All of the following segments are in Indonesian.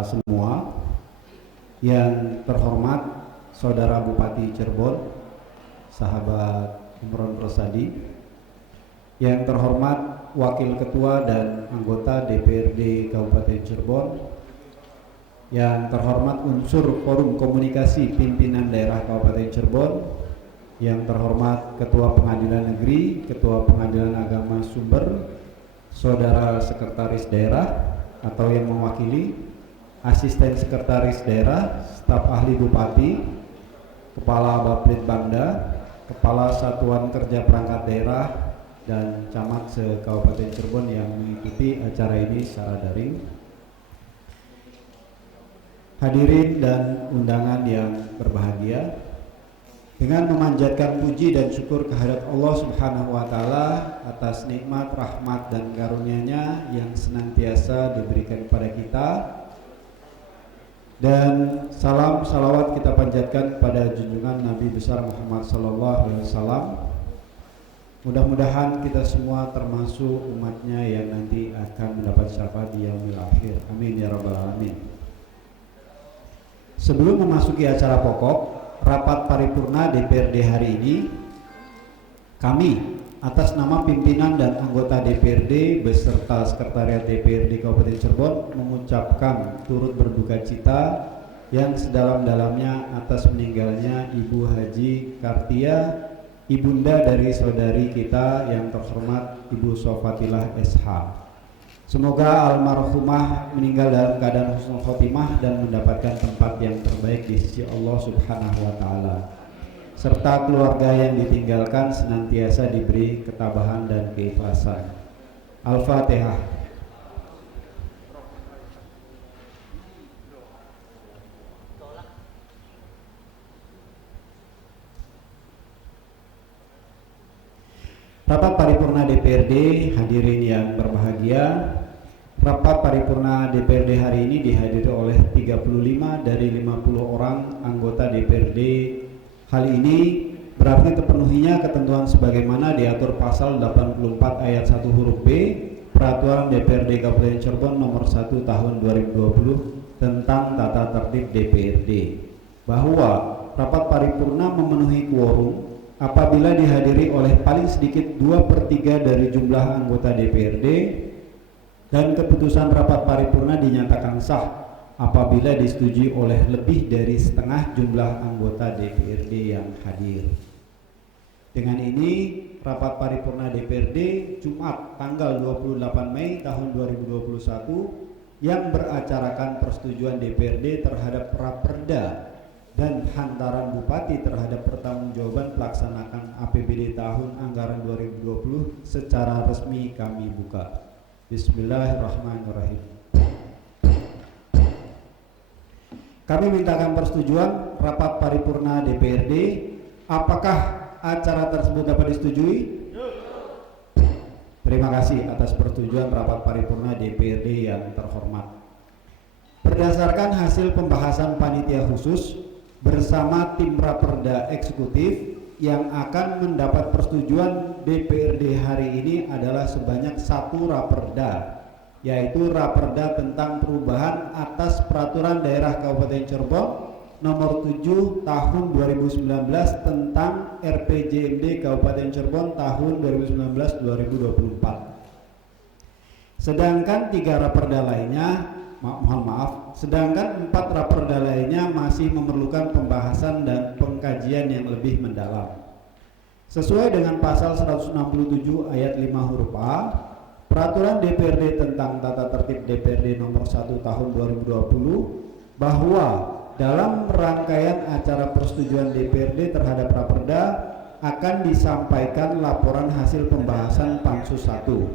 kita semua. Yang terhormat Saudara Bupati Cirebon, sahabat Imron Rosadi. Yang terhormat Wakil Ketua dan anggota DPRD Kabupaten Cirebon. Yang terhormat unsur Forum Komunikasi Pimpinan Daerah Kabupaten Cirebon. Yang terhormat Ketua Pengadilan Negeri, Ketua Pengadilan Agama Sumber, Saudara Sekretaris Daerah atau yang mewakili, Asisten Sekretaris Daerah, Staf Ahli Bupati, Kepala Baplit Bangda, Kepala Satuan Kerja Perangkat Daerah, dan camat se-Kabupaten Cirebon yang mengikuti acara ini secara daring. Hadirin dan undangan yang berbahagia, dengan memanjatkan puji dan syukur kehadirat Allah Subhanahu wa Ta'ala atas nikmat, rahmat, dan karunia-Nya yang senantiasa diberikan kepada kita, dan salam salawat kita panjatkan pada junjungan Nabi besar Muhammad SAW. Mudah-mudahan kita semua termasuk umatnya yang nanti akan mendapat syafaat di yaumil akhir. Amin ya rabbal alamin. Sebelum memasuki acara pokok rapat paripurna DPRD hari ini, kami atas nama pimpinan dan anggota DPRD beserta Sekretariat DPRD Kabupaten Cirebon mengucapkan turut berduka cita yang sedalam-dalamnya atas meninggalnya Ibu Haji Kartia, ibunda dari saudari kita yang terhormat Ibu Sofatilah SH. Semoga almarhumah meninggal dalam keadaan husnul khotimah dan mendapatkan tempat yang terbaik di sisi Allah Subhanahu wa Ta'ala, serta keluarga yang ditinggalkan senantiasa diberi ketabahan dan keikhlasan. Al-Fatihah. Rapat paripurna DPRD, hadirin yang berbahagia. Rapat paripurna DPRD hari ini dihadiri oleh 35 dari 50 orang anggota DPRD. Hal ini berarti terpenuhinya ketentuan sebagaimana diatur pasal 84 ayat 1 huruf B Peraturan DPRD Kabupaten Cirebon nomor 1 tahun 2020 tentang tata tertib DPRD, bahwa rapat paripurna memenuhi quorum apabila dihadiri oleh paling sedikit 2/3 dari jumlah anggota DPRD, dan keputusan rapat paripurna dinyatakan sah apabila disetujui oleh lebih dari setengah jumlah anggota DPRD yang hadir. Dengan ini, rapat paripurna DPRD Jumat tanggal 28 Mei tahun 2021 yang beracarakan persetujuan DPRD terhadap Raperda dan hantaran Bupati terhadap pertanggungjawaban pelaksanaan APBD tahun anggaran 2020 secara resmi kami buka. Bismillahirrahmanirrahim. Kami mintakan persetujuan rapat paripurna DPRD. Apakah acara tersebut dapat disetujui? Terima kasih atas persetujuan rapat paripurna DPRD yang terhormat. Berdasarkan hasil pembahasan panitia khusus bersama tim Raperda eksekutif, yang akan mendapat persetujuan DPRD hari ini adalah sebanyak 1 Raperda, yaitu Raperda tentang perubahan atas Peraturan Daerah Kabupaten Cirebon nomor 7 tahun 2019 tentang RPJMD Kabupaten Cirebon tahun 2019-2024. Sedangkan 3 Raperda lainnya, sedangkan 4 Raperda lainnya masih memerlukan pembahasan dan pengkajian yang lebih mendalam. Sesuai dengan pasal 167 ayat 5 huruf A Peraturan DPRD tentang tata tertib DPRD nomor 1 tahun 2020, bahwa dalam rangkaian acara persetujuan DPRD terhadap Raperda akan disampaikan laporan hasil pembahasan Pansus 1.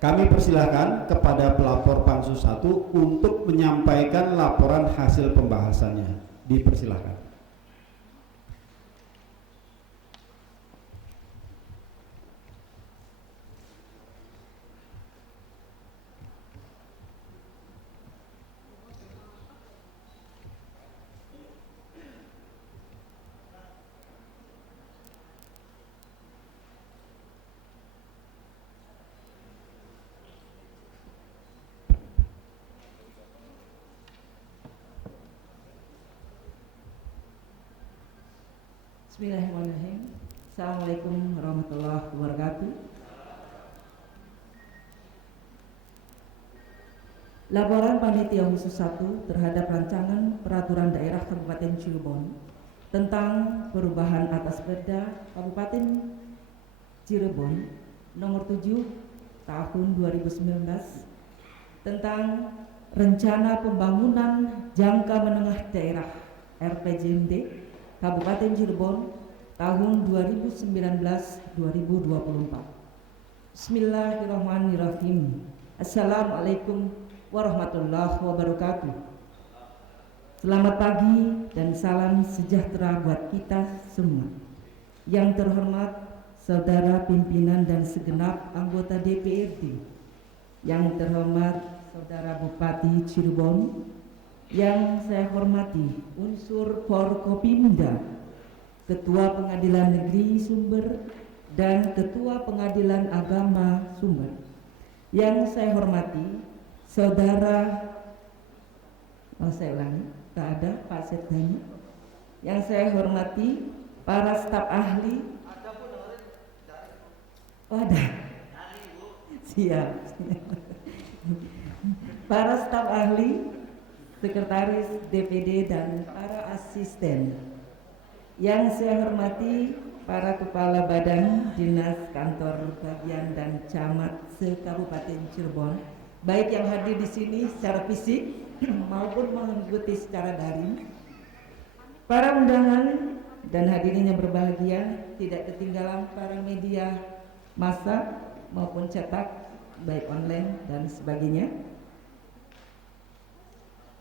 Kami persilahkan kepada pelapor Pansus 1 untuk menyampaikan laporan hasil pembahasannya. Dipersilahkan. Bismillahirrahmanirrahim. Assalamualaikum warahmatullahi wabarakatuh. Laporan Panitia Khusus 1 terhadap rancangan peraturan daerah Kabupaten Cirebon tentang perubahan atas Perda Kabupaten Cirebon nomor 7 tahun 2019 tentang rencana pembangunan jangka menengah daerah RPJMD Kabupaten Cirebon tahun 2019-2024. Bismillahirrahmanirrahim. Assalamualaikum warahmatullahi wabarakatuh. Selamat pagi dan salam sejahtera buat kita semua. Yang terhormat Saudara pimpinan dan segenap anggota DPRD, yang terhormat Saudara Bupati Cirebon, yang saya hormati unsur Forkopimda, Ketua Pengadilan Negeri Sumber dan Ketua Pengadilan Agama Sumber. Yang saya hormati Saudara, saya ulangi, tak ada Pak Setdani. Yang saya hormati para staf ahli. Ada. Siap. Para staf ahli, sekretaris DPD dan para asisten. Yang saya hormati para kepala badan, dinas, kantor, bagian dan camat se-Kabupaten Cirebon, baik yang hadir di sini secara fisik maupun mengikuti secara daring. Para undangan dan hadirin yang berbahagia, tidak ketinggalan para media massa maupun cetak, baik online dan sebagainya.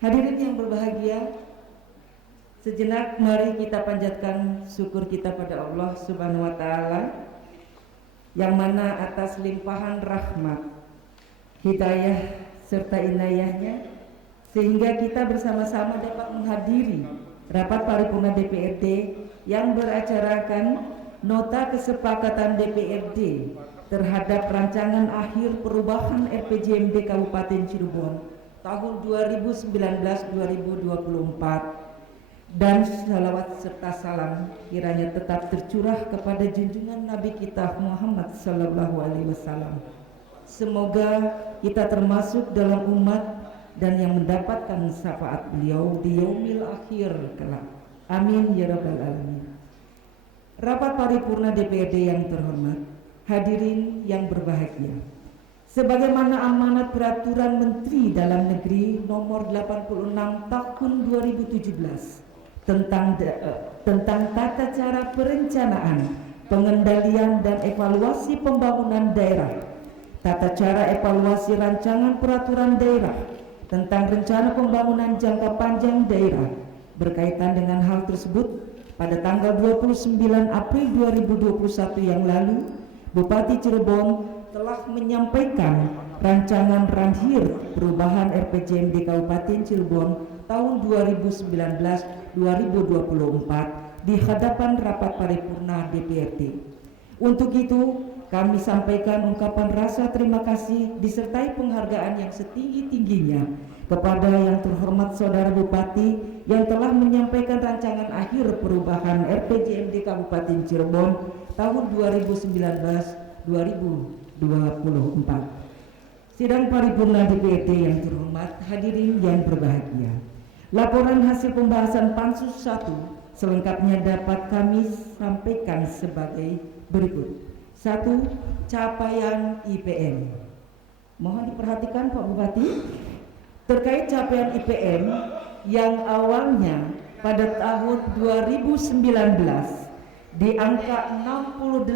Hadirin yang berbahagia, sejenak mari kita panjatkan syukur kita pada Allah Subhanahu wa Ta'ala, yang mana atas limpahan rahmat, hidayah serta inayahnya, sehingga kita bersama-sama dapat menghadiri rapat paripurna DPRD yang beracarakan nota kesepakatan DPRD terhadap rancangan akhir perubahan RPJMD Kabupaten Cirebon tahun 2019-2024, dan salawat serta salam kiranya tetap tercurah kepada junjungan Nabi kita Muhammad Sallallahu Alaihi Wasallam. Semoga kita termasuk dalam umat dan yang mendapatkan syafaat beliau di yaumil akhir kelak. Amin ya rabbal alamin. Rapat paripurna DPRD yang terhormat, hadirin yang berbahagia. Sebagaimana amanat Peraturan Menteri Dalam Negeri Nomor 86 Tahun 2017 tentang tata cara perencanaan, pengendalian dan evaluasi pembangunan daerah, tata cara evaluasi rancangan peraturan daerah tentang rencana pembangunan jangka panjang daerah. Berkaitan dengan hal tersebut, pada tanggal 29 April 2021 yang lalu, Bupati Cirebon telah menyampaikan rancangan ranhir perubahan RPJMD Kabupaten Cirebon tahun 2019-2024 di hadapan rapat paripurna DPRD. Untuk itu, kami sampaikan ungkapan rasa terima kasih disertai penghargaan yang setinggi-tingginya kepada yang terhormat Saudara Bupati yang telah menyampaikan rancangan akhir perubahan RPJMD Kabupaten Cirebon tahun 2019-2024. Sidang paripurna DPRD yang terhormat, hadirin yang berbahagia. Laporan hasil pembahasan Pansus 1 selengkapnya dapat kami sampaikan sebagai berikut. 1. Capaian IPM. Mohon diperhatikan Pak Bupati, terkait capaian IPM yang awalnya pada tahun 2019 di angka 68,69,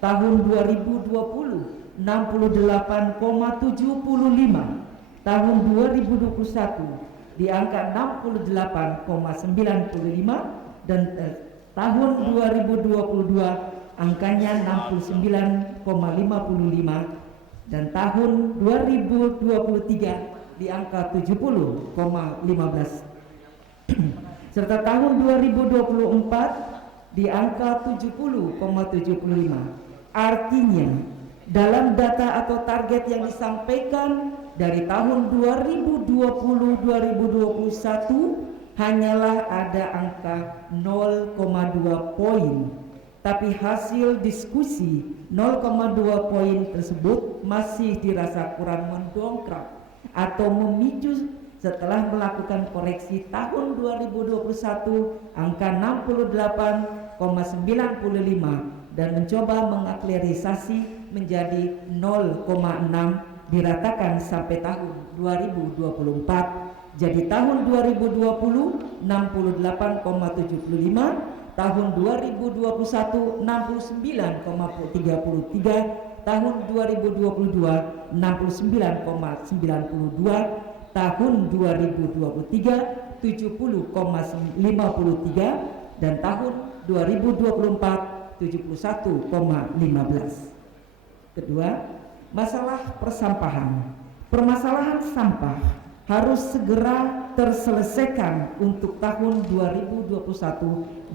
tahun 2020 68,75, tahun 2021 di angka 68,95, dan tahun 2022 angkanya 69,55, dan tahun 2023 di angka 70,15 serta tahun 2024 di angka 70,75. Artinya dalam data atau target yang disampaikan dari tahun 2020-2021 hanyalah ada angka 0,2 poin. Tapi hasil diskusi 0,2 poin tersebut masih dirasa kurang mendongkrak atau memicu setelah melakukan koreksi tahun 2021 angka 68,95 dan mencoba mengaktualisasi menjadi 0,6 diratakan sampai tahun 2024. Jadi tahun 2020 68,75, tahun 2021 69,33, tahun 2022 69,92, tahun 2023 70,53 dan tahun 2024 71,15. Kedua, masalah persampahan. Permasalahan sampah harus segera terselesaikan untuk tahun 2021-2022.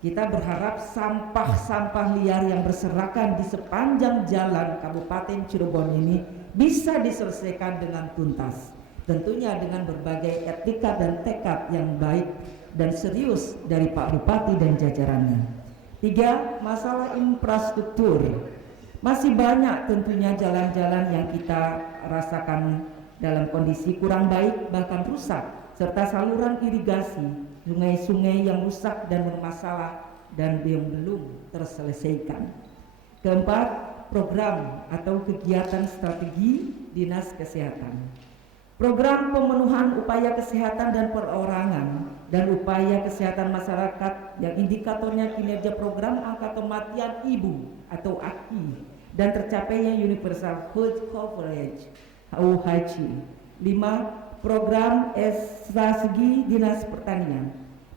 Kita berharap sampah-sampah liar yang berserakan di sepanjang jalan Kabupaten Cirebon ini bisa diselesaikan dengan tuntas. Tentunya dengan berbagai etika dan tekad yang baik dan serius dari Pak Bupati dan jajarannya. 3. Masalah infrastruktur. Masih banyak tentunya jalan-jalan yang kita rasakan dalam kondisi kurang baik bahkan rusak, serta saluran irigasi, sungai-sungai yang rusak dan bermasalah dan belum terselesaikan. Keempat, program atau kegiatan strategi Dinas Kesehatan. Program pemenuhan upaya kesehatan dan perorangan dan upaya kesehatan masyarakat yang indikatornya kinerja program angka kematian ibu atau AKI dan tercapainya Universal Health Coverage UHC. 5. Program strategi Dinas Pertanian.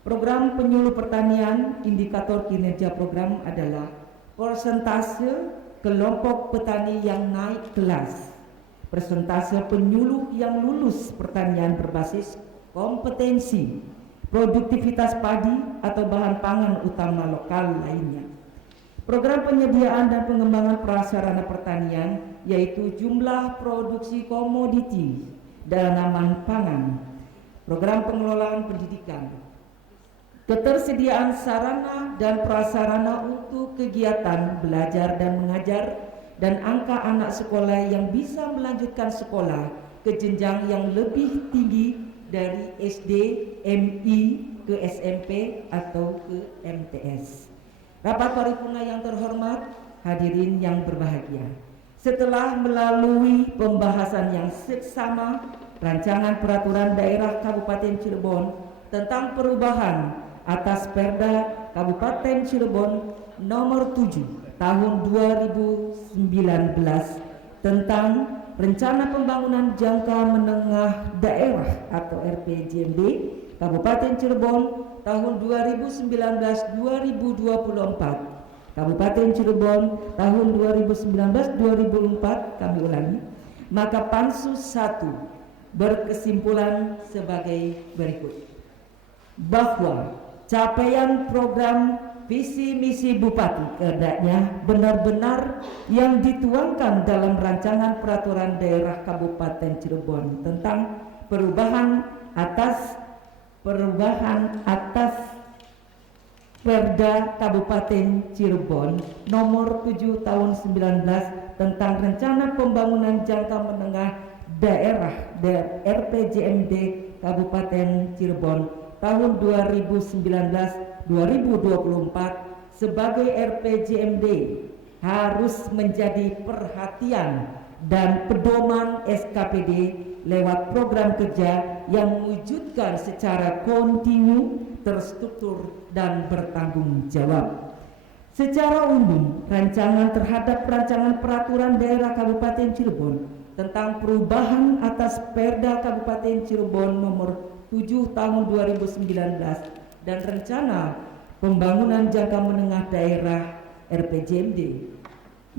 Program penyuluh pertanian, indikator kinerja program adalah persentase kelompok petani yang naik kelas, persentase penyuluh yang lulus pertanian berbasis kompetensi, produktivitas padi atau bahan pangan utama lokal lainnya. Program penyediaan dan pengembangan prasarana pertanian yaitu jumlah produksi komoditi dan tanaman pangan. Program pengelolaan pendidikan, ketersediaan sarana dan prasarana untuk kegiatan belajar dan mengajar dan angka anak sekolah yang bisa melanjutkan sekolah ke jenjang yang lebih tinggi dari SD, MI ke SMP atau ke MTS. Rapat paripurna yang terhormat, hadirin yang berbahagia. Setelah melalui pembahasan yang seksama rancangan peraturan daerah Kabupaten Cirebon tentang perubahan atas Perda Kabupaten Cirebon nomor 7 tahun 2019 tentang Rencana Pembangunan Jangka Menengah Daerah atau RPJMD Kabupaten Cirebon tahun 2019-2024, Kabupaten Cirebon tahun 2019-2024, kami ulangi, maka Pansus 1 berkesimpulan sebagai berikut, bahwa capaian program visi misi Bupati kehendaknya benar-benar yang dituangkan dalam rancangan peraturan daerah Kabupaten Cirebon tentang perubahan atas Perda Kabupaten Cirebon nomor 7 tahun 19 tentang rencana pembangunan jangka menengah daerah RPJMD Kabupaten Cirebon tahun 2019-2024 sebagai RPJMD harus menjadi perhatian dan pedoman SKPD lewat program kerja yang mewujudkan secara kontinu, terstruktur dan bertanggung jawab. Secara umum, rancangan terhadap rancangan peraturan daerah Kabupaten Cirebon tentang perubahan atas Perda Kabupaten Cirebon nomor 7 tahun 2019 dan rencana pembangunan jangka menengah daerah RPJMD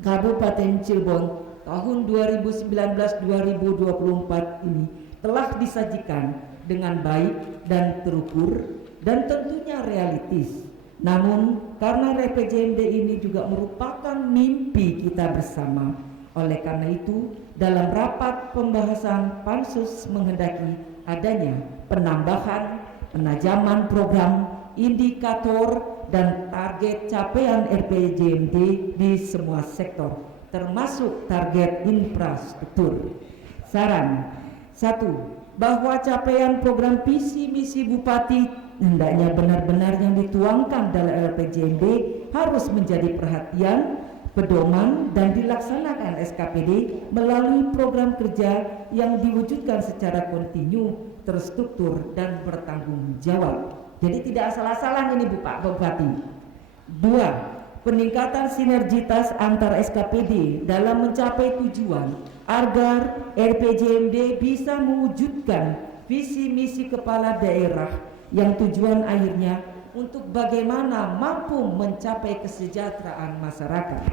Kabupaten Cirebon tahun 2019-2024 ini telah disajikan dengan baik dan terukur dan tentunya realistis. Namun karena RPJMD ini juga merupakan mimpi kita bersama, oleh karena itu dalam rapat pembahasan Pansus menghendaki adanya penambahan, penajaman program, indikator, dan target capaian RPJMD di semua sektor, termasuk target infrastruktur. Saran 1. Bahwa capaian program visi misi Bupati hendaknya benar-benar yang dituangkan dalam RPJMD harus menjadi perhatian, pedoman, dan dilaksanakan SKPD melalui program kerja yang diwujudkan secara kontinu, terstruktur, dan bertanggung jawab. Jadi tidak asal-asalan ini Pak Bupati. 2. Peningkatan sinergitas antar SKPD dalam mencapai tujuan agar RPJMD bisa mewujudkan visi misi kepala daerah yang tujuan akhirnya untuk bagaimana mampu mencapai kesejahteraan masyarakat.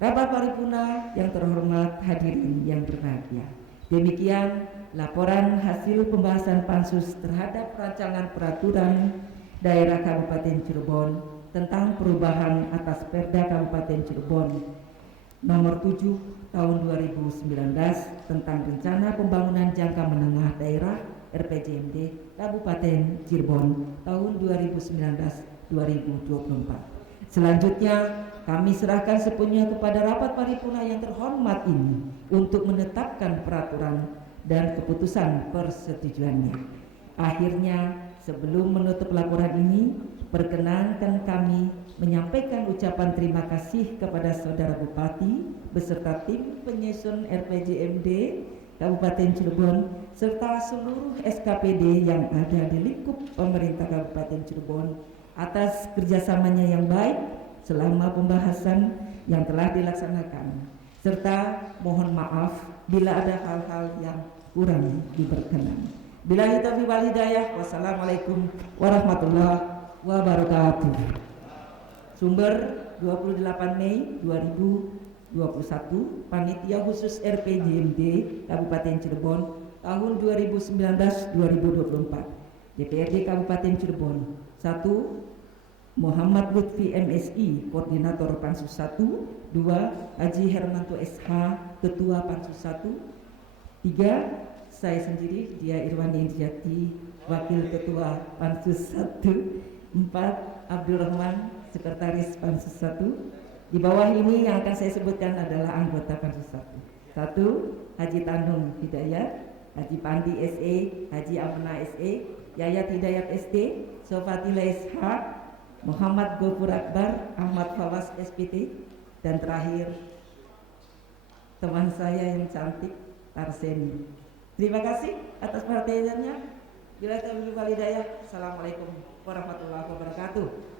Rapat paripurna yang terhormat, hadirin yang berbahagia. Demikian laporan hasil pembahasan Pansus terhadap rancangan peraturan daerah Kabupaten Cirebon tentang perubahan atas Perda Kabupaten Cirebon nomor 7 tahun 2019 tentang rencana pembangunan jangka menengah daerah RPJMD Kabupaten Cirebon tahun 2019-2024. Selanjutnya kami serahkan sepenuhnya kepada rapat paripurna yang terhormat ini untuk menetapkan peraturan dan keputusan persetujuannya. Akhirnya, sebelum menutup laporan ini, perkenankan kami menyampaikan ucapan terima kasih kepada Saudara Bupati beserta tim penyusun RPJMD Kabupaten Cirebon serta seluruh SKPD yang ada di lingkup pemerintah Kabupaten Cirebon atas kerjasamanya yang baik selama pembahasan yang telah dilaksanakan, serta mohon maaf bila ada hal-hal yang kurang diberkenan. Billahi taufiq wal hidayah. Wassalamualaikum warahmatullahi wabarakatuh. Sumber 28 Mei 2021, Panitia Khusus RPJMD Kabupaten Cirebon tahun 2019-2024. DPRD Kabupaten Cirebon. 1. Muhammad Lutfi MSI, Koordinator Pansus 1. 2. Haji Hermanto SH, Ketua Pansus 1. 3. Saya sendiri, Dia Irwandi Jati, Wakil Ketua Pansus 1. 4. Abdul Rahman, Sekretaris Pansus 1. Di bawah ini yang akan saya sebutkan adalah anggota Pansus 1. 1. Haji Tanung Hidayat, Haji Pandi SE, Haji Amna SE, Yayat Hidayat ST, Sofatila SH, Muhammad Gofur Akbar, Ahmad Fawas SPT, dan terakhir teman saya yang cantik, Tarseni. Terima kasih atas perhatiannya. Bila taufiq wal hidayah. Assalamualaikum warahmatullahi wabarakatuh.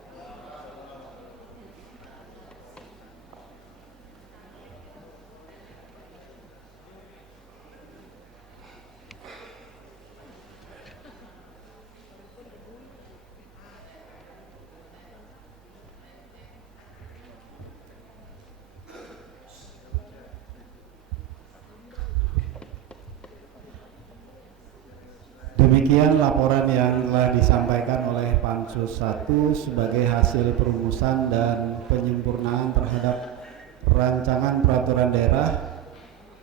Demikian laporan yang telah disampaikan oleh Pansus 1 sebagai hasil perumusan dan penyempurnaan terhadap rancangan peraturan daerah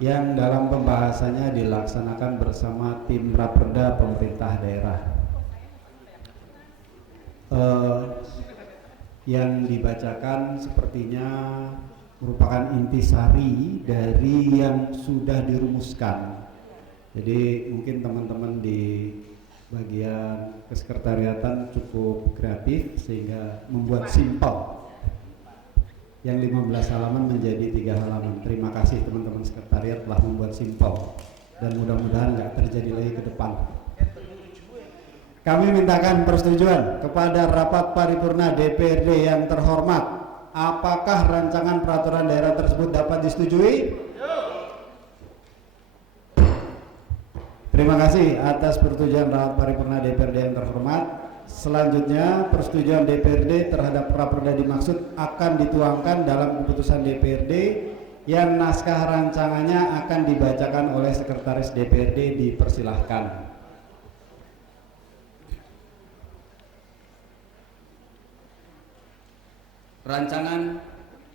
yang dalam pembahasannya dilaksanakan bersama tim Raperda pemerintah daerah. Yang dibacakan sepertinya merupakan intisari dari yang sudah dirumuskan. Jadi mungkin teman-teman di bagian kesekretariatan cukup kreatif sehingga membuat simpel yang 15 halaman menjadi 3 halaman. Terima kasih teman-teman sekretariat telah membuat simpel dan mudah-mudahan nggak terjadi lagi ke depan. Kami mintakan persetujuan kepada rapat paripurna DPRD yang terhormat. Apakah rancangan peraturan daerah tersebut dapat disetujui? Terima kasih atas persetujuan rapat paripurna DPRD yang terhormat. Selanjutnya, persetujuan DPRD terhadap Raperda dimaksud akan dituangkan dalam keputusan DPRD yang naskah rancangannya akan dibacakan oleh Sekretaris DPRD. Dipersilahkan. Rancangan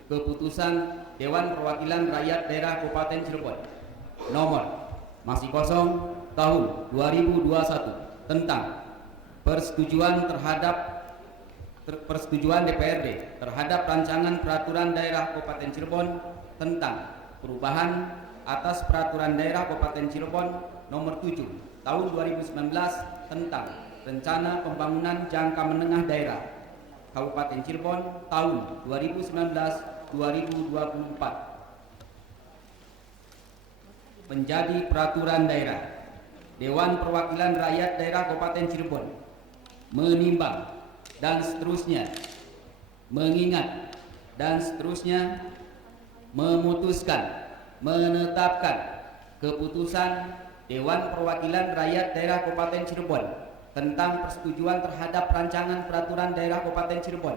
Keputusan Dewan Perwakilan Rakyat Daerah Kabupaten Cirebon nomor masih kosong tahun 2021 tentang persetujuan DPRD terhadap rancangan peraturan daerah Kabupaten Cirebon tentang perubahan atas peraturan daerah Kabupaten Cirebon nomor 7 tahun 2019 tentang rencana pembangunan jangka menengah daerah Kabupaten Cirebon tahun 2019-2024 menjadi peraturan daerah. Dewan Perwakilan Rakyat Daerah Kabupaten Cirebon menimbang dan seterusnya, mengingat dan seterusnya, memutuskan, menetapkan keputusan Dewan Perwakilan Rakyat Daerah Kabupaten Cirebon tentang persetujuan terhadap rancangan peraturan daerah Kabupaten Cirebon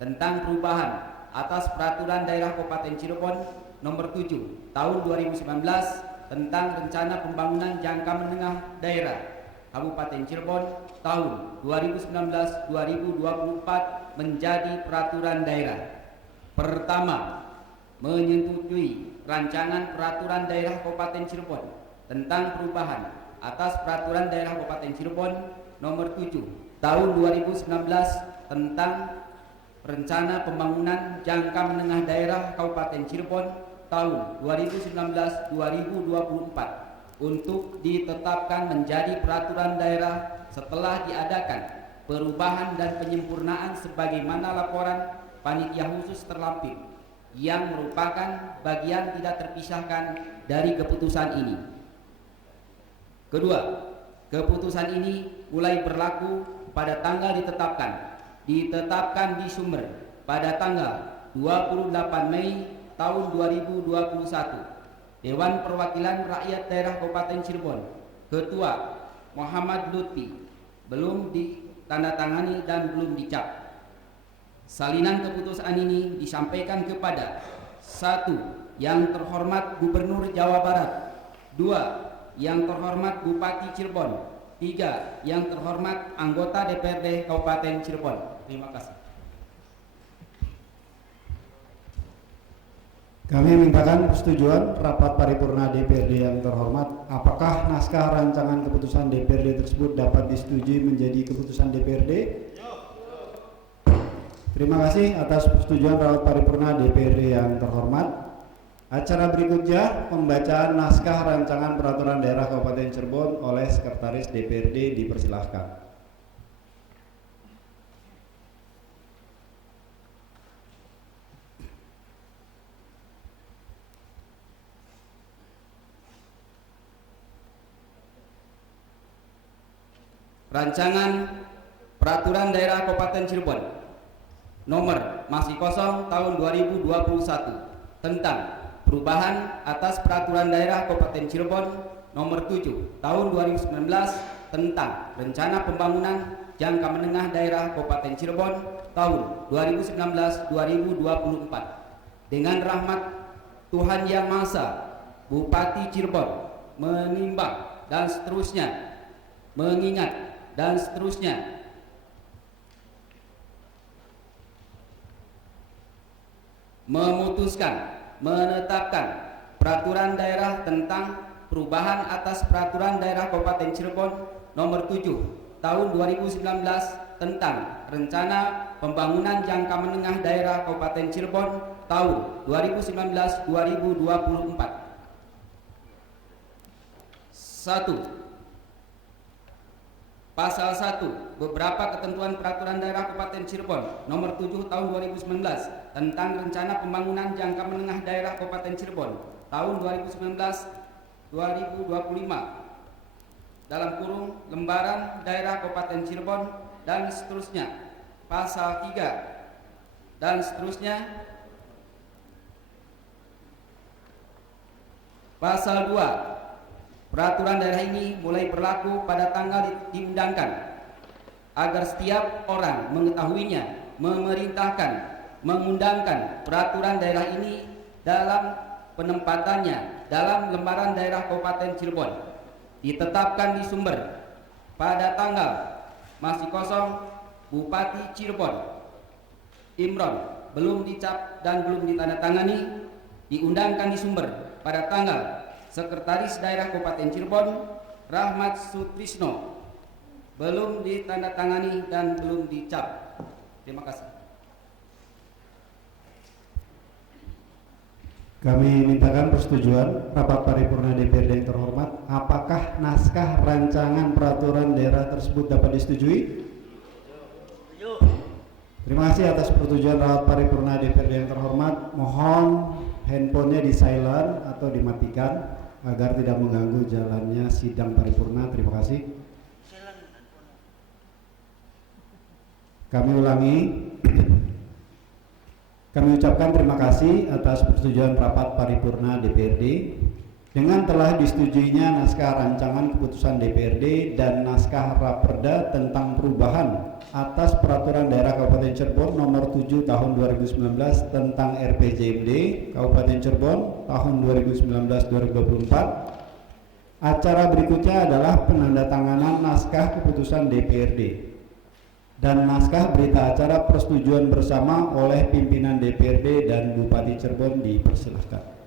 tentang perubahan atas peraturan daerah Kabupaten Cirebon nomor 7 tahun 2019 tentang rencana pembangunan jangka menengah daerah Kabupaten Cirebon tahun 2019-2024 menjadi peraturan daerah. Pertama, menyetujui rancangan peraturan daerah Kabupaten Cirebon tentang perubahan atas peraturan daerah Kabupaten Cirebon nomor 7 tahun 2019 tentang rencana pembangunan jangka menengah daerah Kabupaten Cirebon tahun 2019-2024 untuk ditetapkan menjadi peraturan daerah setelah diadakan perubahan dan penyempurnaan sebagaimana laporan panitia khusus terlampir yang merupakan bagian tidak terpisahkan dari keputusan ini. Kedua, keputusan ini mulai berlaku pada tanggal ditetapkan di sumber pada tanggal 28 Mei tahun 2021. Dewan Perwakilan Rakyat Daerah Kabupaten Cirebon, Ketua Muhammad Lutfi, belum ditandatangani dan belum dicap. Salinan keputusan ini disampaikan kepada 1. Yang terhormat Gubernur Jawa Barat, 2. Yang terhormat Bupati Cirebon, 3. Yang terhormat anggota DPRD Kabupaten Cirebon. Terima kasih. Kami mintakan persetujuan rapat paripurna DPRD yang terhormat. Apakah naskah rancangan keputusan DPRD tersebut dapat disetujui menjadi keputusan DPRD? Terima kasih atas persetujuan rapat paripurna DPRD yang terhormat. Acara berikutnya pembacaan naskah rancangan peraturan daerah Kabupaten Cirebon oleh Sekretaris DPRD dipersilahkan. Rancangan peraturan daerah Kabupaten Cirebon nomor masih kosong tahun 2021 tentang perubahan atas peraturan daerah Kabupaten Cirebon nomor 7 tahun 2019 tentang rencana pembangunan jangka menengah daerah Kabupaten Cirebon tahun 2019-2024 dengan rahmat Tuhan Yang Maha Esa, Bupati Cirebon menimbang dan seterusnya, mengingat dan seterusnya, memutuskan, menetapkan peraturan daerah tentang perubahan atas peraturan daerah Kabupaten Cirebon nomor 7 tahun 2019 tentang rencana pembangunan jangka menengah daerah Kabupaten Cirebon tahun 2019-2024. 1. Pasal 1 beberapa ketentuan peraturan daerah Kabupaten Cirebon nomor 7 tahun 2019 tentang rencana pembangunan jangka menengah daerah Kabupaten Cirebon tahun 2019-2025 dalam kurung lembaran daerah Kabupaten Cirebon dan seterusnya. Pasal 3 dan seterusnya. Pasal 2, peraturan daerah ini mulai berlaku pada tanggal diundangkan agar setiap orang mengetahuinya, memerintahkan, mengundangkan peraturan daerah ini dalam penempatannya dalam lembaran daerah Kabupaten Cirebon ditetapkan di sumber pada tanggal masih kosong Bupati Cirebon Imron belum dicap dan belum ditandatangani, diundangkan di sumber pada tanggal Sekretaris Daerah Kabupaten Cirebon Rahmat Sutrisno belum ditandatangani dan belum dicap. Terima kasih. Kami mintakan persetujuan rapat paripurna DPRD yang terhormat. Apakah naskah rancangan peraturan daerah tersebut dapat disetujui? Terima kasih atas persetujuan rapat paripurna DPRD yang terhormat. Mohon handphonenya di silent atau dimatikan agar tidak mengganggu jalannya sidang paripurna. Terima kasih. Kami ulangi. Kami ucapkan terima kasih atas persetujuan rapat paripurna DPRD dengan telah disetujuinya naskah rancangan keputusan DPRD dan naskah Raperda tentang perubahan atas Peraturan Daerah Kabupaten Cirebon Nomor 7 Tahun 2019 tentang RPJMD Kabupaten Cirebon tahun 2019-2024. Acara berikutnya adalah penandatanganan naskah keputusan DPRD dan naskah berita acara persetujuan bersama oleh pimpinan DPRD dan Bupati Cirebon. Dipersilahkan.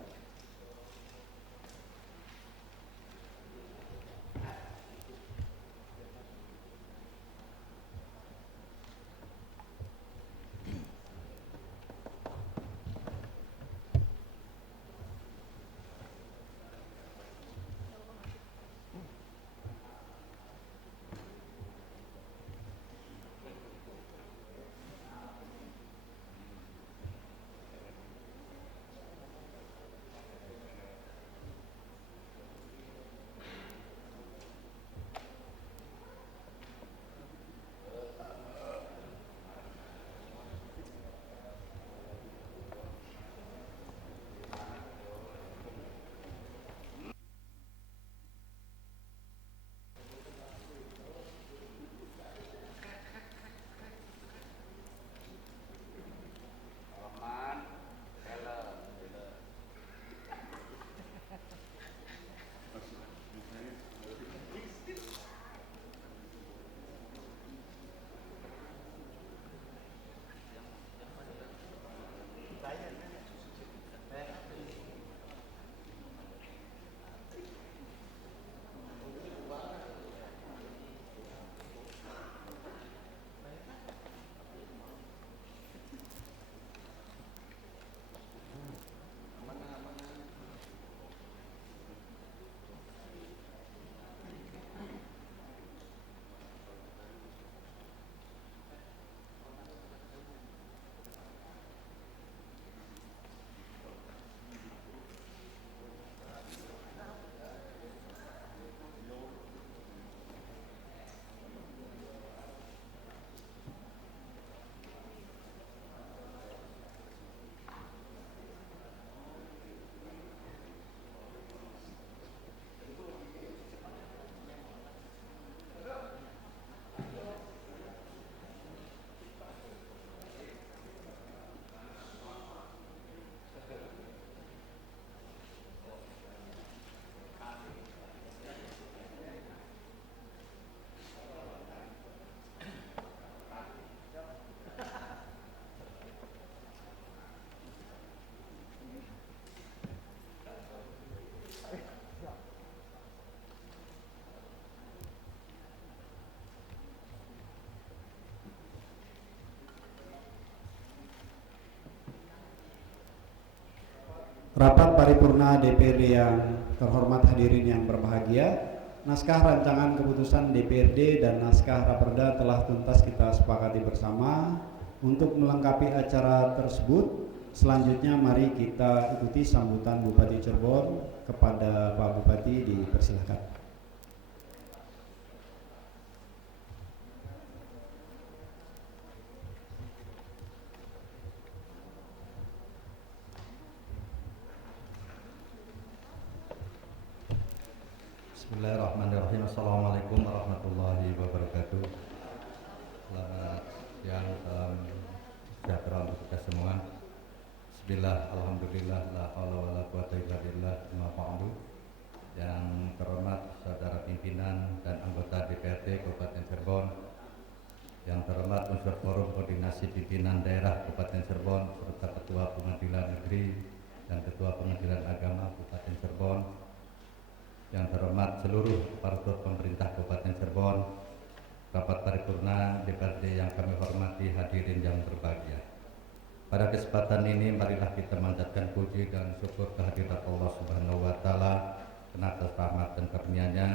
Rapat paripurna DPRD yang terhormat, hadirin yang berbahagia, naskah rancangan keputusan DPRD dan naskah Raperda telah tuntas kita sepakati bersama. Untuk melengkapi acara tersebut, selanjutnya mari kita ikuti sambutan Bupati Cirebon. Kepada Pak Bupati dipersilakan. Bismillahirrahmanirrahim. Assalamualaikum warahmatullahi wabarakatuh. Selamat siang, salam sejahtera untuk kita semua. Bismillah, alhamdulillah, la haula wala quwata illa billah, ma ba'du. Yang terhormat saudara pimpinan dan anggota DPRD Kabupaten Cirebon, yang terhormat unsur forum koordinasi pimpinan daerah Kabupaten Cirebon serta Ketua Pengadilan Negeri dan Ketua Pengadilan Agama Kabupaten Cirebon, seluruh aparatur pemerintah Kabupaten Cirebon, rapat paripurna DPRD yang kami hormati, hadirin yang berbahagia. Pada kesempatan ini marilah kita manjatkan puji dan syukur kehadirat Allah Subhanahu wa taala atas rahmat dan karunia-Nya.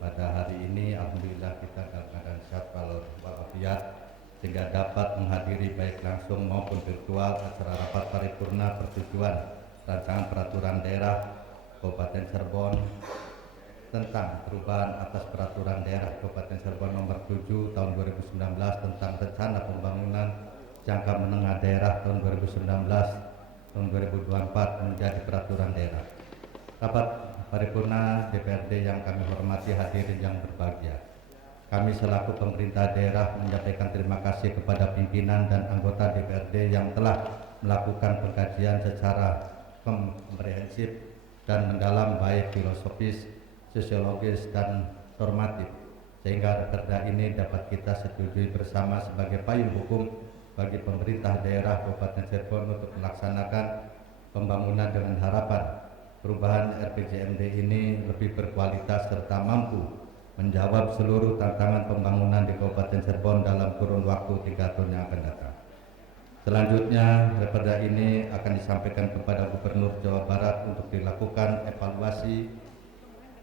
Pada hari ini alhamdulillah kita dalam keadaan sehat walafiat sehingga dapat menghadiri baik langsung maupun virtual acara rapat paripurna persetujuan rancangan peraturan daerah Kabupaten Cirebon tentang perubahan atas peraturan daerah Kabupaten Cirebon nomor 7 tahun 2019 tentang rencana pembangunan jangka menengah daerah tahun 2019 tahun 2024 menjadi peraturan daerah. Rapat paripurna DPRD yang kami hormati, hadirin yang berbahagia. Kami selaku pemerintah daerah menyampaikan terima kasih kepada pimpinan dan anggota DPRD yang telah melakukan pengkajian secara komprehensif dan mendalam baik filosofis, sosiologis dan normatif sehingga perda ini dapat kita setujui bersama sebagai payung hukum bagi pemerintah daerah Kabupaten Cirebon untuk melaksanakan pembangunan dengan harapan perubahan RPJMD ini lebih berkualitas serta mampu menjawab seluruh tantangan pembangunan di Kabupaten Cirebon dalam kurun waktu 3 tahun yang akan datang. Selanjutnya, perda ini akan disampaikan kepada Gubernur Jawa Barat untuk dilakukan evaluasi.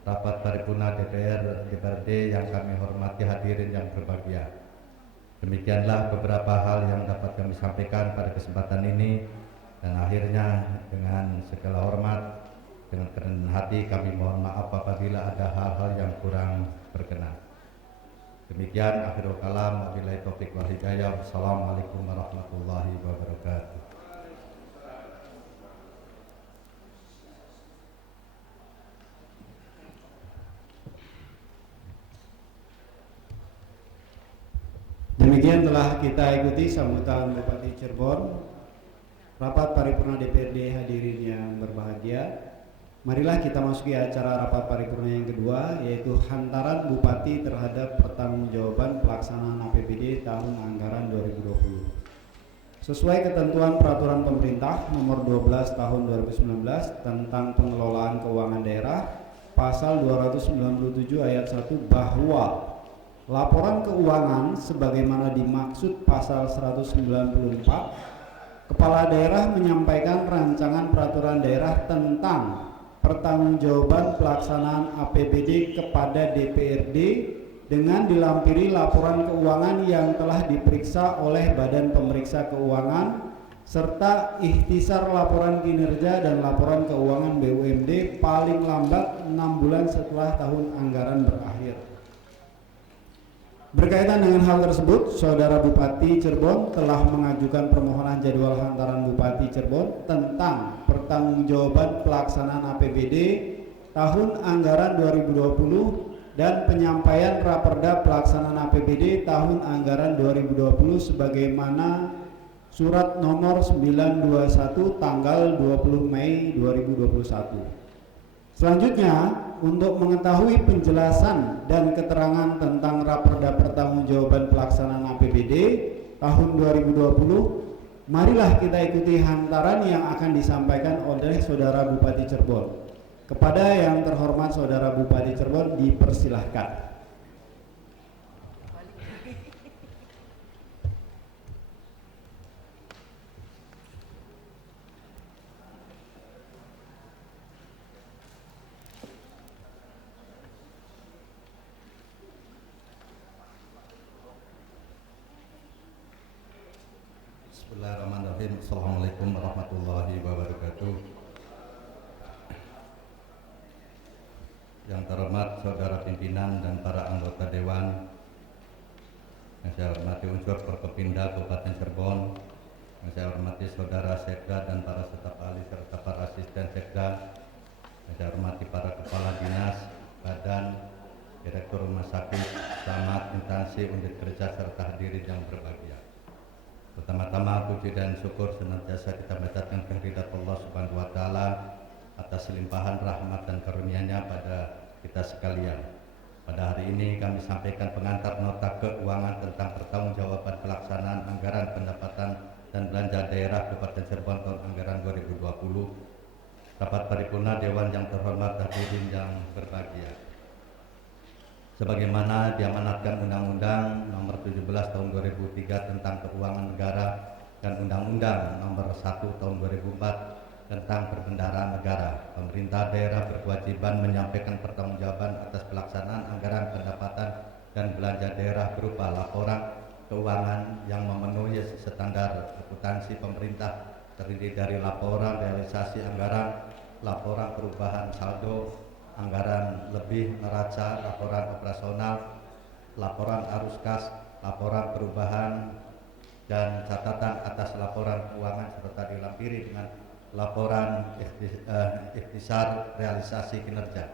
Rapat paripurna DPRD yang kami hormati, hadirin yang berbahagia. Demikianlah beberapa hal yang dapat kami sampaikan pada kesempatan ini, dan akhirnya dengan segala hormat, dengan kerendahan hati kami mohon maaf apabila ada hal-hal yang kurang berkenan. Demikian akhirul kalam, wabillahi taufiq wal hidayah. Wassalamualaikum warahmatullahi wabarakatuh. Demikian telah kita ikuti sambutan Bupati Cirebon, rapat paripurna DPRD, hadirin yang berbahagia. Marilah kita masuki acara rapat paripurna yang kedua, yaitu hantaran Bupati terhadap pertanggungjawaban pelaksanaan APBD tahun anggaran 2020. Sesuai ketentuan peraturan pemerintah nomor 12 tahun 2019 tentang pengelolaan keuangan daerah, pasal 297 ayat 1 bahwa laporan keuangan sebagaimana dimaksud pasal 194, kepala daerah menyampaikan rancangan peraturan daerah tentang pertanggungjawaban pelaksanaan APBD kepada DPRD dengan dilampiri laporan keuangan yang telah diperiksa oleh Badan Pemeriksa Keuangan serta ikhtisar laporan kinerja dan laporan keuangan BUMD paling lambat 6 bulan setelah tahun anggaran berakhir. Berkaitan dengan hal tersebut, Saudara Bupati Cirebon telah mengajukan permohonan jadwal hantaran Bupati Cirebon tentang pertanggungjawaban pelaksanaan APBD tahun anggaran 2020 dan penyampaian raperda pelaksanaan APBD tahun anggaran 2020 sebagaimana surat nomor 921 tanggal 20 Mei 2021. Selanjutnya, untuk mengetahui penjelasan dan keterangan tentang raperda pertanggungjawaban pelaksanaan APBD tahun 2020, marilah kita ikuti hantaran yang akan disampaikan oleh Saudara Bupati Cirebon. Kepada yang terhormat Saudara Bupati Cirebon dipersilahkan. Bismillahirrahmanirrahim. Assalamualaikum warahmatullahi wabarakatuh. Yang terhormat Saudara pimpinan dan para anggota Dewan, yang saya hormati unsur Forkopimda Kabupaten Cirebon, yang saya hormati Saudara Sekda dan para staf ahli serta para asisten Sekda, yang saya hormati para kepala dinas, badan, direktur rumah sakit, camat, instansi, unit kerja serta hadirin yang berbahagia. Pertama-tama puji dan syukur senantiasa kita panjatkan kehadirat Allah Subhanahu wa taala atas limpahan rahmat dan karunia-Nya pada kita sekalian. Pada hari ini kami sampaikan pengantar nota keuangan tentang pertanggungjawaban pelaksanaan anggaran pendapatan dan belanja daerah Kabupaten Cirebon tahun anggaran 2020. Rapat paripurna Dewan yang terhormat, hadirin yang berbahagia. sebagaimana diamanatkan Undang-Undang Nomor 17 Tahun 2003 tentang Keuangan Negara dan Undang-Undang Nomor 1 Tahun 2004 tentang Perbendaharaan Negara. Pemerintah daerah berkewajiban menyampaikan pertanggungjawaban atas pelaksanaan anggaran pendapatan dan belanja daerah berupa laporan keuangan yang memenuhi standar akuntansi pemerintah, terdiri dari laporan realisasi anggaran, laporan perubahan saldo anggaran lebih neraca, laporan operasional, laporan arus kas, laporan perubahan dan catatan atas laporan keuangan serta dilampiri dengan laporan ikhtisar realisasi kinerja,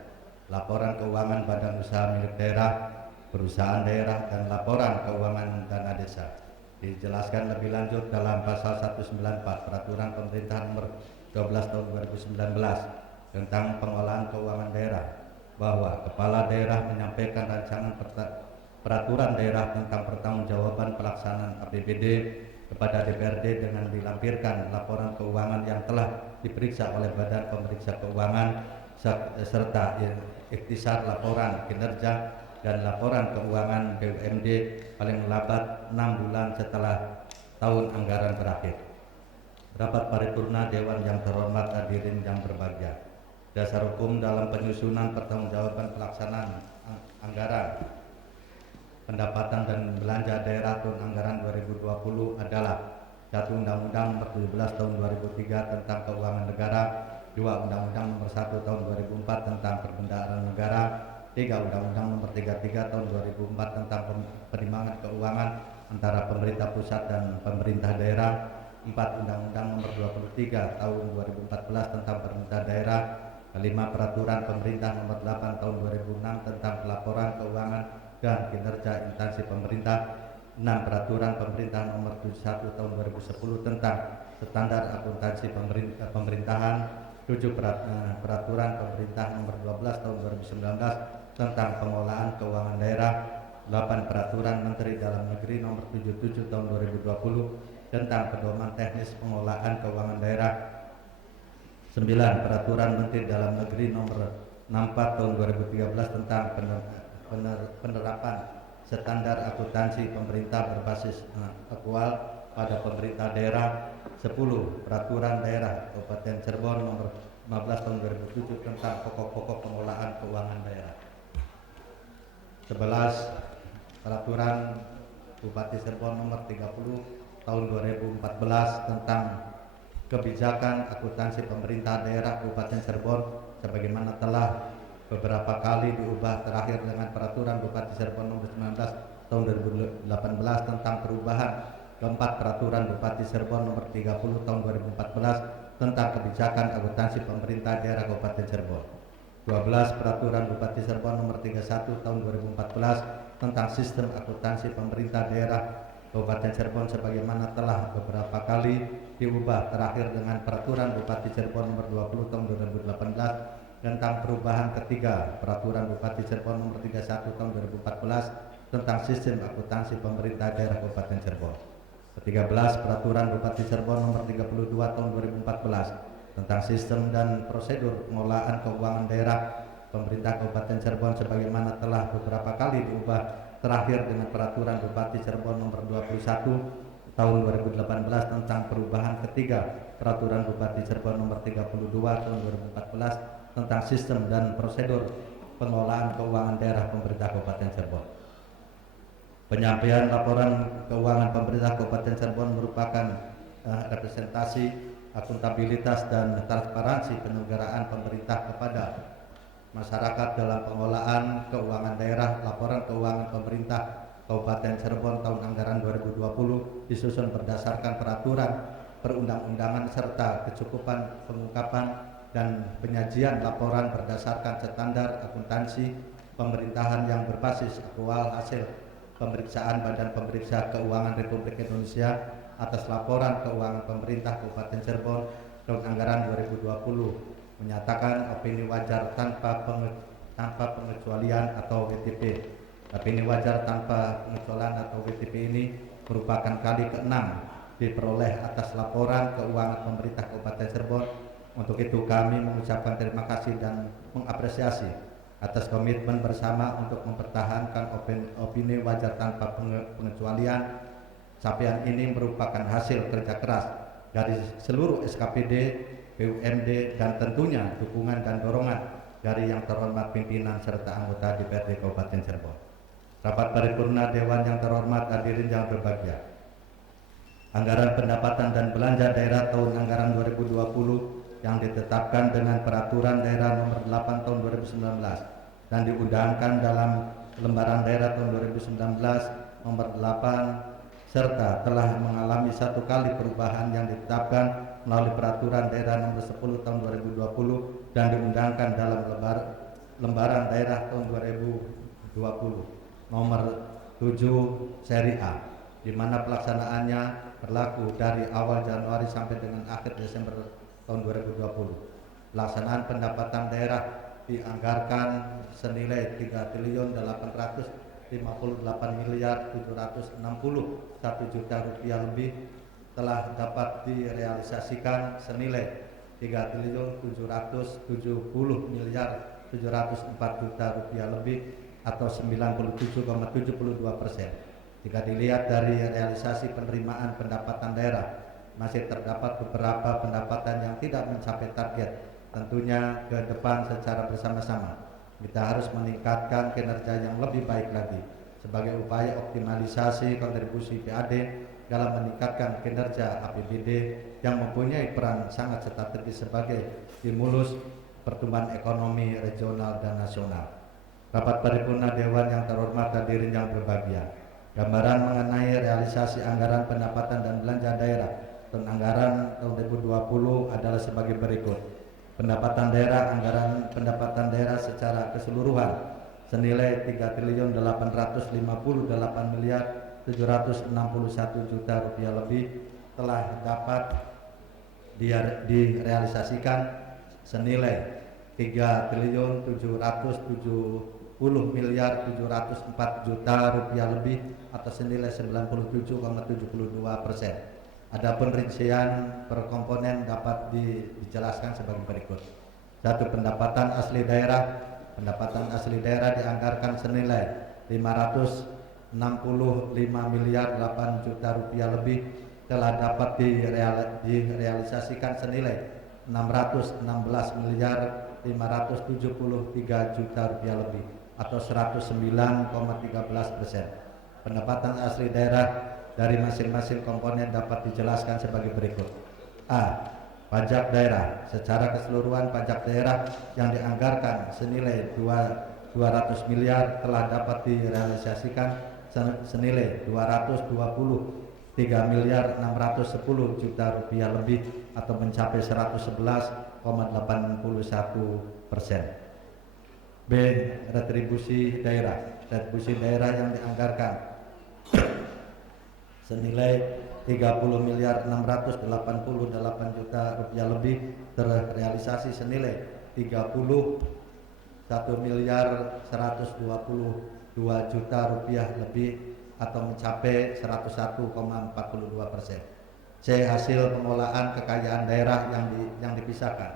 laporan keuangan badan usaha milik daerah, perusahaan daerah, dan laporan keuangan dana desa. Dijelaskan lebih lanjut dalam pasal 194 Peraturan Pemerintah Nomor 12 Tahun 2019 tentang pengelolaan keuangan daerah, bahwa kepala daerah menyampaikan rancangan peraturan daerah tentang pertanggungjawaban pelaksanaan APBD kepada DPRD dengan dilampirkan laporan keuangan yang telah diperiksa oleh Badan Pemeriksa Keuangan serta ikhtisar laporan kinerja dan laporan keuangan BUMD paling lambat 6 bulan setelah tahun anggaran berakhir. Rapat paripurna Dewan yang terhormat, hadirin yang berbahagia. Dasar hukum dalam penyusunan pertanggungjawaban pelaksanaan anggaran pendapatan dan belanja daerah tahun anggaran 2020 adalah: 1. Undang-Undang Nomor 17 Tahun 2003 tentang Keuangan Negara, 2. Undang-Undang Nomor 1 Tahun 2004 tentang Perbendaharaan Negara, 3. Undang-Undang Nomor 33 Tahun 2004 tentang penimbangan keuangan antara pemerintah pusat dan pemerintah daerah, 4. Undang-Undang Nomor 23 Tahun 2014 tentang pemerintah daerah, 5. Peraturan Pemerintah Nomor 8 Tahun 2006 tentang pelaporan keuangan dan kinerja instansi pemerintah, 6. Peraturan Pemerintah Nomor 71 Tahun 2010 tentang standar akuntansi pemerintahan, 7. Peraturan Pemerintah Nomor 12 Tahun 2019 tentang pengelolaan keuangan daerah, 8. Peraturan Menteri Dalam Negeri Nomor 77 Tahun 2020 tentang pedoman teknis pengelolaan keuangan daerah, 9. Peraturan Menteri Dalam Negeri Nomor 64 Tahun 2013 tentang penerapan standar akuntansi pemerintah berbasis aktual pada pemerintah daerah, 10. Peraturan Daerah Kabupaten Cirebon Nomor 15 Tahun 2007 tentang pokok-pokok pengelolaan keuangan daerah, 11. Peraturan Bupati Cirebon Nomor 30 Tahun 2014 tentang kebijakan akuntansi pemerintah daerah Kabupaten Cirebon sebagaimana telah beberapa kali diubah, terakhir dengan Peraturan Bupati Cirebon Nomor 19 Tahun 2018 tentang perubahan keempat Peraturan Bupati Cirebon Nomor 30 Tahun 2014 tentang kebijakan akuntansi pemerintah daerah Kabupaten Cirebon, 12. Peraturan Bupati Cirebon Nomor 31 Tahun 2014 tentang sistem akuntansi pemerintah daerah Kabupaten Cirebon sebagaimana telah beberapa kali diubah, terakhir dengan Peraturan Bupati Cirebon Nomor 20 Tahun 2018 tentang perubahan ketiga Peraturan Bupati Cirebon Nomor 31 Tahun 2014 tentang sistem akuntansi pemerintah daerah Kabupaten Cirebon, 13. Peraturan Bupati Cirebon Nomor 32 Tahun 2014 tentang sistem dan prosedur pengelolaan keuangan daerah pemerintah Kabupaten Cirebon sebagaimana telah beberapa kali diubah, terakhir dengan Peraturan Bupati Cirebon Nomor 21 Tahun 2018 tentang perubahan ketiga Peraturan Bupati Cirebon Nomor 32 Tahun 2014 tentang sistem dan prosedur pengelolaan keuangan daerah pemerintah Kabupaten Cirebon. Penyampaian laporan keuangan pemerintah Kabupaten Cirebon merupakan representasi akuntabilitas dan transparansi penyelenggaraan pemerintah kepada masyarakat dalam pengelolaan keuangan daerah. Laporan keuangan pemerintah Kabupaten Cirebon tahun anggaran 2020 disusun berdasarkan peraturan perundang-undangan serta kecukupan pengungkapan dan penyajian laporan berdasarkan standar akuntansi pemerintahan yang berbasis aktual hasil pemeriksaan Badan Pemeriksa Keuangan Republik Indonesia atas laporan keuangan pemerintah Kabupaten Cirebon tahun anggaran 2020 menyatakan opini wajar tanpa pengecualian atau WTP. Opini wajar tanpa pengecualian atau WTP ini merupakan kali ke-6 diperoleh atas laporan keuangan pemerintah Kabupaten Cirebon. Untuk itu kami mengucapkan terima kasih dan mengapresiasi atas komitmen bersama untuk mempertahankan opini wajar tanpa pengecualian. Capaian ini merupakan hasil kerja keras dari seluruh SKPD, BUMD, dan tentunya dukungan dan dorongan dari yang terhormat pimpinan serta anggota DPRD Kabupaten Cirebon. Rapat paripurna Dewan yang terhormat, hadirin yang berbahagia. Anggaran pendapatan dan belanja daerah tahun anggaran 2020 yang ditetapkan dengan Peraturan Daerah Nomor 8 Tahun 2019 dan diundangkan dalam Lembaran Daerah tahun 2019 Nomor 8 serta telah mengalami satu kali perubahan yang ditetapkan melalui Peraturan Daerah Nomor 10 Tahun 2020 dan diundangkan dalam Lembaran Daerah tahun 2020 Nomor 7 Seri A, di mana pelaksanaannya berlaku dari awal Januari sampai dengan akhir Desember tahun 2020. Pelaksanaan pendapatan daerah dianggarkan senilai 3.058.761 juta rupiah lebih, telah dapat direalisasikan senilai 3.770.704 juta rupiah lebih atau 97,72%. Jika dilihat dari realisasi penerimaan pendapatan daerah, masih terdapat beberapa pendapatan yang tidak mencapai target. Tentunya ke depan secara bersama-sama kita harus meningkatkan kinerja yang lebih baik lagi sebagai upaya optimalisasi kontribusi PAD dalam meningkatkan kinerja APBD yang mempunyai peran sangat strategis sebagai stimulus pertumbuhan ekonomi regional dan nasional. Rapat paripurna Dewan yang terhormat, hadirin yang berbahagia. Gambaran mengenai realisasi anggaran pendapatan dan belanja daerah tahun anggaran tahun 2020 adalah sebagai berikut. Pendapatan daerah, anggaran pendapatan daerah secara keseluruhan senilai 3.858.761 juta rupiah lebih telah dapat direalisasikan senilai 3.770.704 juta rupiah lebih atau senilai 97,72%. Adapun rincian per komponen dapat dijelaskan sebagai berikut. 1. Pendapatan asli daerah. Pendapatan asli daerah dianggarkan senilai 565 miliar 8 juta rupiah lebih, telah dapat direalisasikan senilai 616 miliar 573 juta rupiah lebih atau 109,13%. Pendapatan asli daerah dari masing-masing komponen dapat dijelaskan sebagai berikut. A. Pajak daerah. Secara keseluruhan pajak daerah yang dianggarkan senilai 200 miliar telah dapat direalisasikan senilai 223 miliar 610 juta rupiah lebih atau mencapai 111,81%. B. Retribusi daerah. Retribusi daerah yang dianggarkan senilai 30 miliar 688 juta rupiah lebih terrealisasi senilai 31 miliar 122 juta rupiah lebih atau mencapai 101,42%. C. Hasil pengolahan kekayaan daerah yang dipisahkan.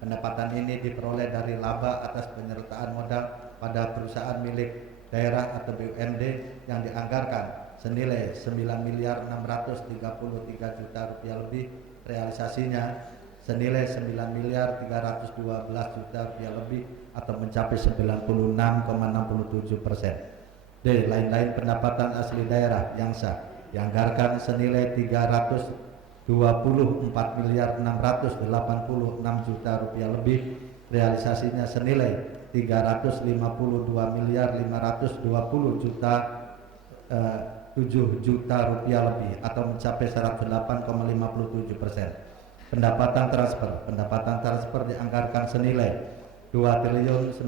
Pendapatan ini diperoleh dari laba atas penyertaan modal pada perusahaan milik daerah atau BUMD yang dianggarkan senilai 9 miliar 633 juta rupiah lebih, realisasinya senilai 9 miliar 312 juta rupiah lebih atau mencapai 96,67%. D. Lain-lain pendapatan asli daerah yang sah dianggarkan senilai 324 miliar 686 juta rupiah lebih, realisasinya senilai 352 miliar 520 juta 7 juta rupiah lebih atau mencapai 108,57%. Pendapatan transfer dianggarkan senilai 2.926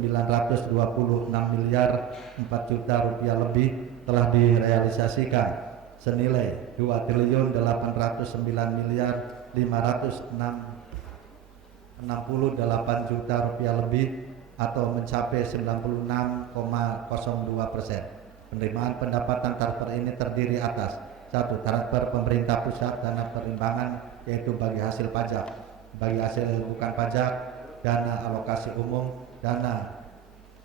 miliar 4 juta rupiah lebih, telah direalisasikan senilai 2.809 miliar 568 juta rupiah lebih atau mencapai 96,02%. Penerimaan pendapatan transfer ini terdiri atas 1. Transfer pemerintah pusat dana perimbangan, yaitu bagi hasil pajak, bagi hasil bukan pajak, dana alokasi umum, dana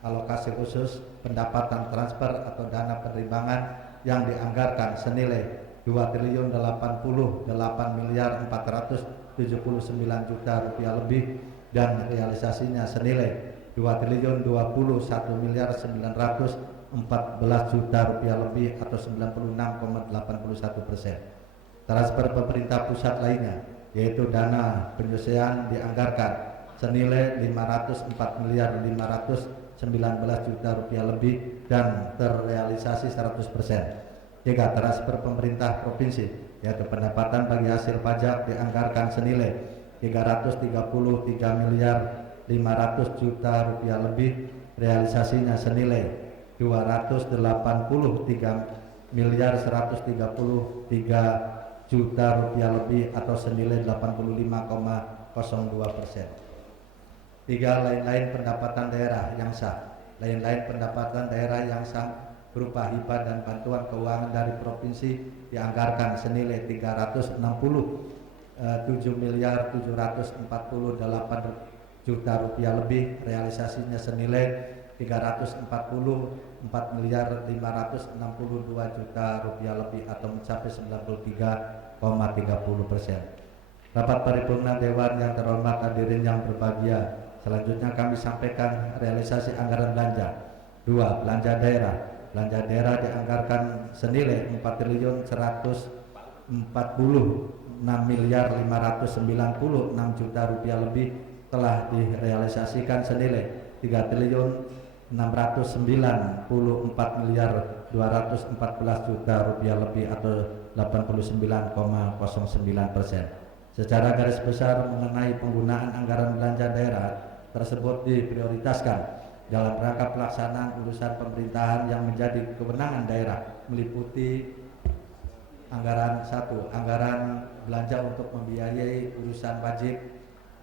alokasi khusus pendapatan transfer atau dana penerbangan yang dianggarkan senilai 2.088.479 juta rupiah lebih dan realisasinya senilai 2.021.914 juta rupiah lebih atau 96,81%. Transfer pemerintah pusat lainnya yaitu dana penyelesaian dianggarkan senilai 504.519 juta rupiah lebih dan terrealisasi 100%. 3. Transfer pemerintah provinsi yaitu pendapatan bagi hasil pajak dianggarkan senilai 333.500 juta rupiah lebih, realisasinya senilai 283.133 juta rupiah lebih atau senilai 85,02%. 3. Lain-lain pendapatan daerah yang sah. Lain-lain pendapatan daerah yang sah berupa hibah dan bantuan keuangan dari provinsi dianggarkan senilai 367.748 juta rupiah lebih, realisasinya senilai 344.562 juta rupiah lebih atau mencapai 93,30%. Rapat paripurna Dewan yang terhormat hadirin yang berbahagia, selanjutnya kami sampaikan realisasi anggaran belanja. 2. Belanja daerah. Belanja daerah dianggarkan senilai 4.146.596 juta rupiah lebih, telah direalisasikan senilai 3.694.214 juta rupiah lebih atau 89,09%. Secara garis besar mengenai penggunaan anggaran belanja daerah tersebut diprioritaskan dalam rangka pelaksanaan urusan pemerintahan yang menjadi kewenangan daerah, meliputi anggaran 1. Anggaran belanja untuk membiayai urusan wajib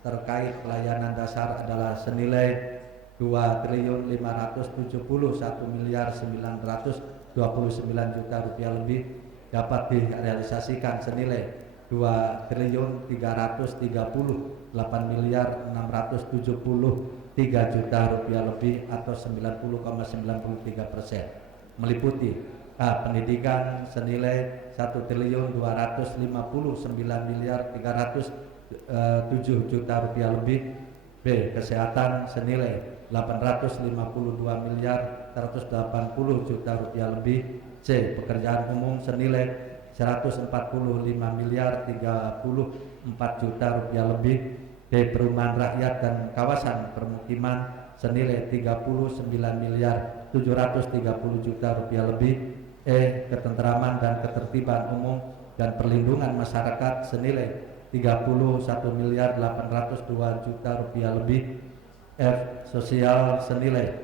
terkait pelayanan dasar adalah senilai 2.571.929 juta rupiah lebih, dapat direalisasikan senilai 2.338.673 juta rupiah lebih atau 90,93%, meliputi A. Pendidikan senilai 1.259.307 juta rupiah lebih. B. Kesehatan senilai 852.180 juta rupiah lebih. C. Pekerjaan umum senilai 145.034 juta rupiah lebih. D. Perumahan rakyat dan kawasan permukiman senilai 39.730 juta rupiah lebih. E. Ketentraman dan ketertiban umum dan perlindungan masyarakat senilai 31.802 juta rupiah lebih. F. Sosial senilai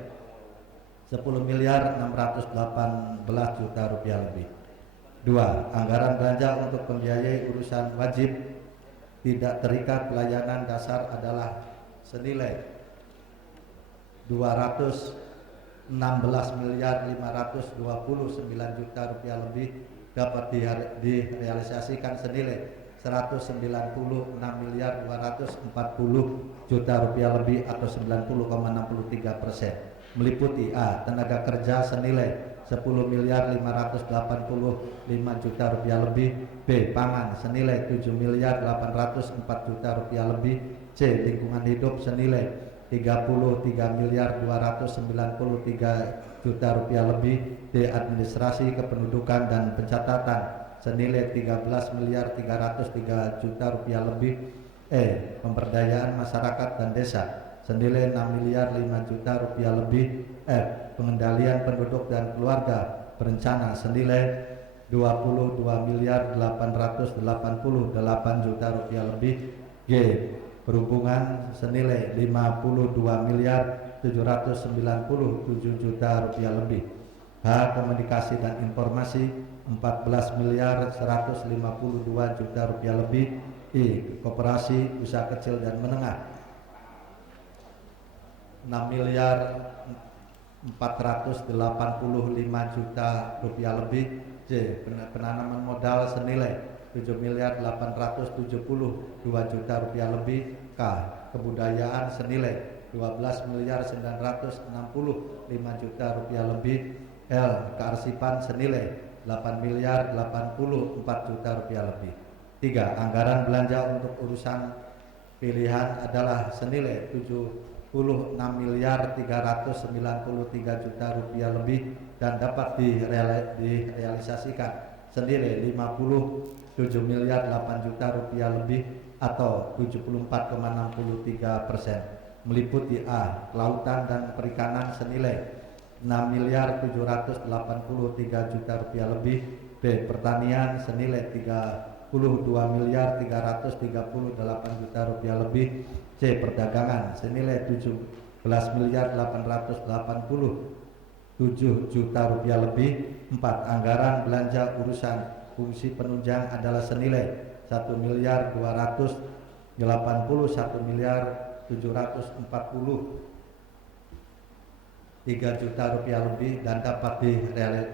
10.618 juta rupiah lebih. 2. Anggaran belanja untuk membiayai urusan wajib tidak terikat pelayanan dasar adalah senilai 216.529 juta rupiah lebih, dapat direalisasikan senilai 196.240 juta rupiah lebih atau 90,63%, meliputi A. Tenaga kerja senilai 10.585 juta rupiah lebih. B. Pangan senilai 7.804 juta rupiah lebih. C. Lingkungan hidup senilai 33.293 juta rupiah lebih. D. Administrasi kependudukan dan pencatatan senilai 13.303 juta rupiah lebih. E. Pemberdayaan masyarakat dan desa senilai 6.005 juta rupiah lebih. F. Pengendalian penduduk dan keluarga berencana senilai 22.888 juta rupiah lebih. G. Perhubungan senilai 52.797 juta rupiah lebih. H. Komunikasi dan informasi 14.152 juta rupiah lebih. I. Koperasi usaha kecil dan menengah 6.485 juta rupiah lebih. J. Penanaman modal senilai 7.872 juta rupiah lebih. K. Kebudayaan senilai 12 miliar 965 juta rupiah lebih. L. Kearsipan senilai 8 miliar 84 juta rupiah lebih. 3. Anggaran belanja untuk urusan pilihan adalah senilai 76 miliar 393 juta rupiah lebih dan dapat direalisasikan senilai 57 miliar 8 juta rupiah lebih atau 74,63%, meliputi A. Kelautan dan perikanan senilai 6 miliar 783 juta rupiah lebih. B. Pertanian senilai 32 miliar 338 juta rupiah lebih. C. Perdagangan senilai 17 miliar 887 juta rupiah lebih. 4. Anggaran belanja urusan fungsi penunjang adalah senilai 1 miliar 281 miliar 743 juta rupiah lebih dan dapat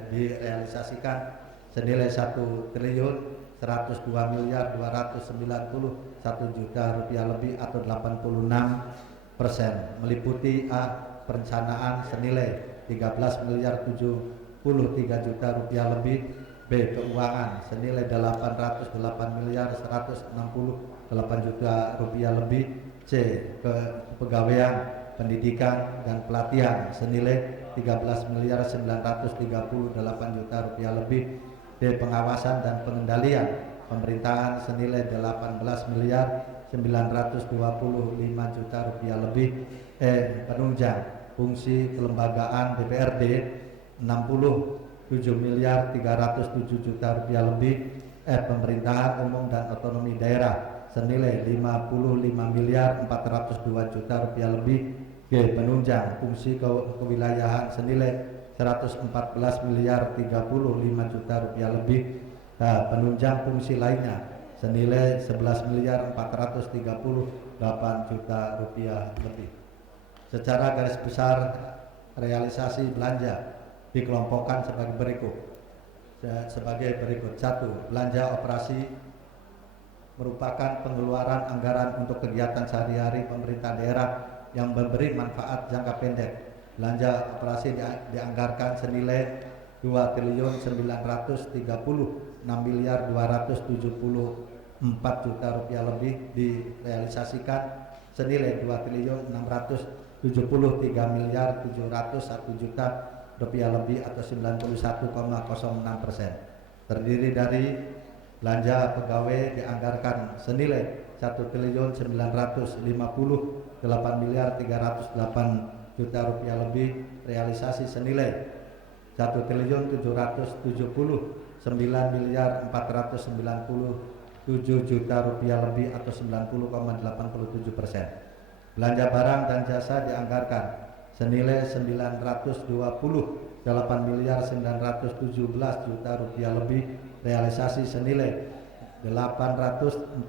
direalisasikan senilai 1 triliun 102 miliar 291 juta rupiah lebih atau 86%, meliputi A. Perencanaan senilai 13 miliar 73 juta rupiah lebih. B. Keuangan senilai 808 miliar 168 juta rupiah lebih. C. Kepegawaian, pendidikan dan pelatihan senilai 13 miliar 938 juta rupiah lebih. D. Pengawasan dan pengendalian pemerintahan senilai 18 miliar 925 juta rupiah lebih. E. Penunjang fungsi kelembagaan DPRD 67 miliar 307 juta rupiah lebih. F. Pemerintahan umum dan otonomi daerah senilai 55 miliar 402 juta rupiah lebih. G. Penunjang fungsi kewilayahan senilai 114 miliar 35 juta rupiah lebih. Nah, penunjang fungsi lainnya senilai 11 miliar 438 juta rupiah lebih. Secara garis besar realisasi belanja dikelompokkan sebagai berikut. 1. Belanja operasi merupakan pengeluaran anggaran untuk kegiatan sehari-hari pemerintah daerah yang memberi manfaat jangka pendek. Belanja operasi dianggarkan senilai 2 triliun 936 miliar 274 juta rupiah lebih, direalisasikan senilai 2 triliun 673 miliar 701 juta rupiah lebih atau 91,06%. Terdiri dari belanja pegawai dianggarkan senilai 1 triliun 958 miliar 308 juta rupiah lebih, realisasi senilai 1 triliun 779 miliar 497 juta rupiah lebih atau 90,87%. Belanja barang dan jasa dianggarkan senilai 928 miliar 917 juta rupiah lebih, realisasi senilai 847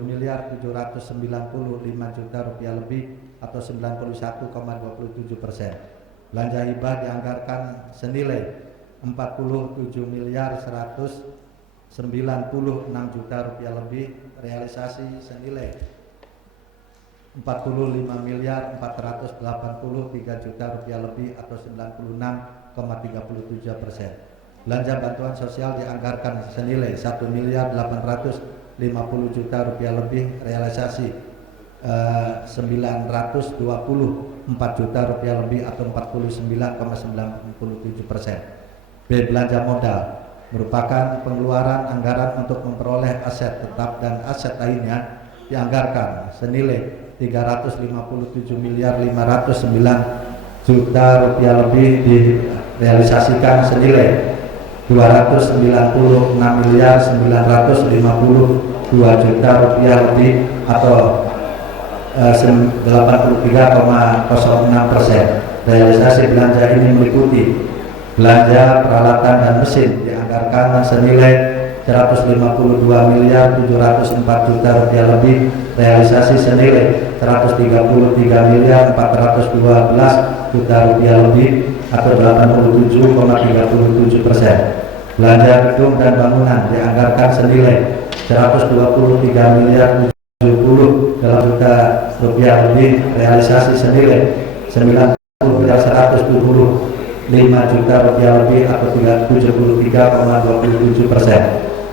miliar 795 juta rupiah lebih atau 91,27%. Belanja hibah dianggarkan senilai 47 miliar 196 juta rupiah lebih, realisasi senilai 45 miliar 483 juta rupiah lebih atau 96,37%. Belanja bantuan sosial dianggarkan senilai 1 miliar 850 juta rupiah lebih, realisasi 924 juta rupiah lebih atau 49,97%. B. Belanja modal merupakan pengeluaran anggaran untuk memperoleh aset tetap dan aset lainnya, dianggarkan senilai 357 miliar 509 juta rupiah lebih, direalisasikan senilai 296 miliar 952 juta rupiah lebih atau 83,06%. Realisasi belanja ini meliputi belanja peralatan dan mesin dianggarkan senilai 152 miliar 704 juta rupiah lebih, realisasi senilai 133 miliar 412 juta rupiah lebih atau 87,37%. Belanja gedung dan bangunan dianggarkan senilai 123 miliar 70 juta rupiah lebih, realisasi senilai 175 juta rupiah lebih atau 73,27%.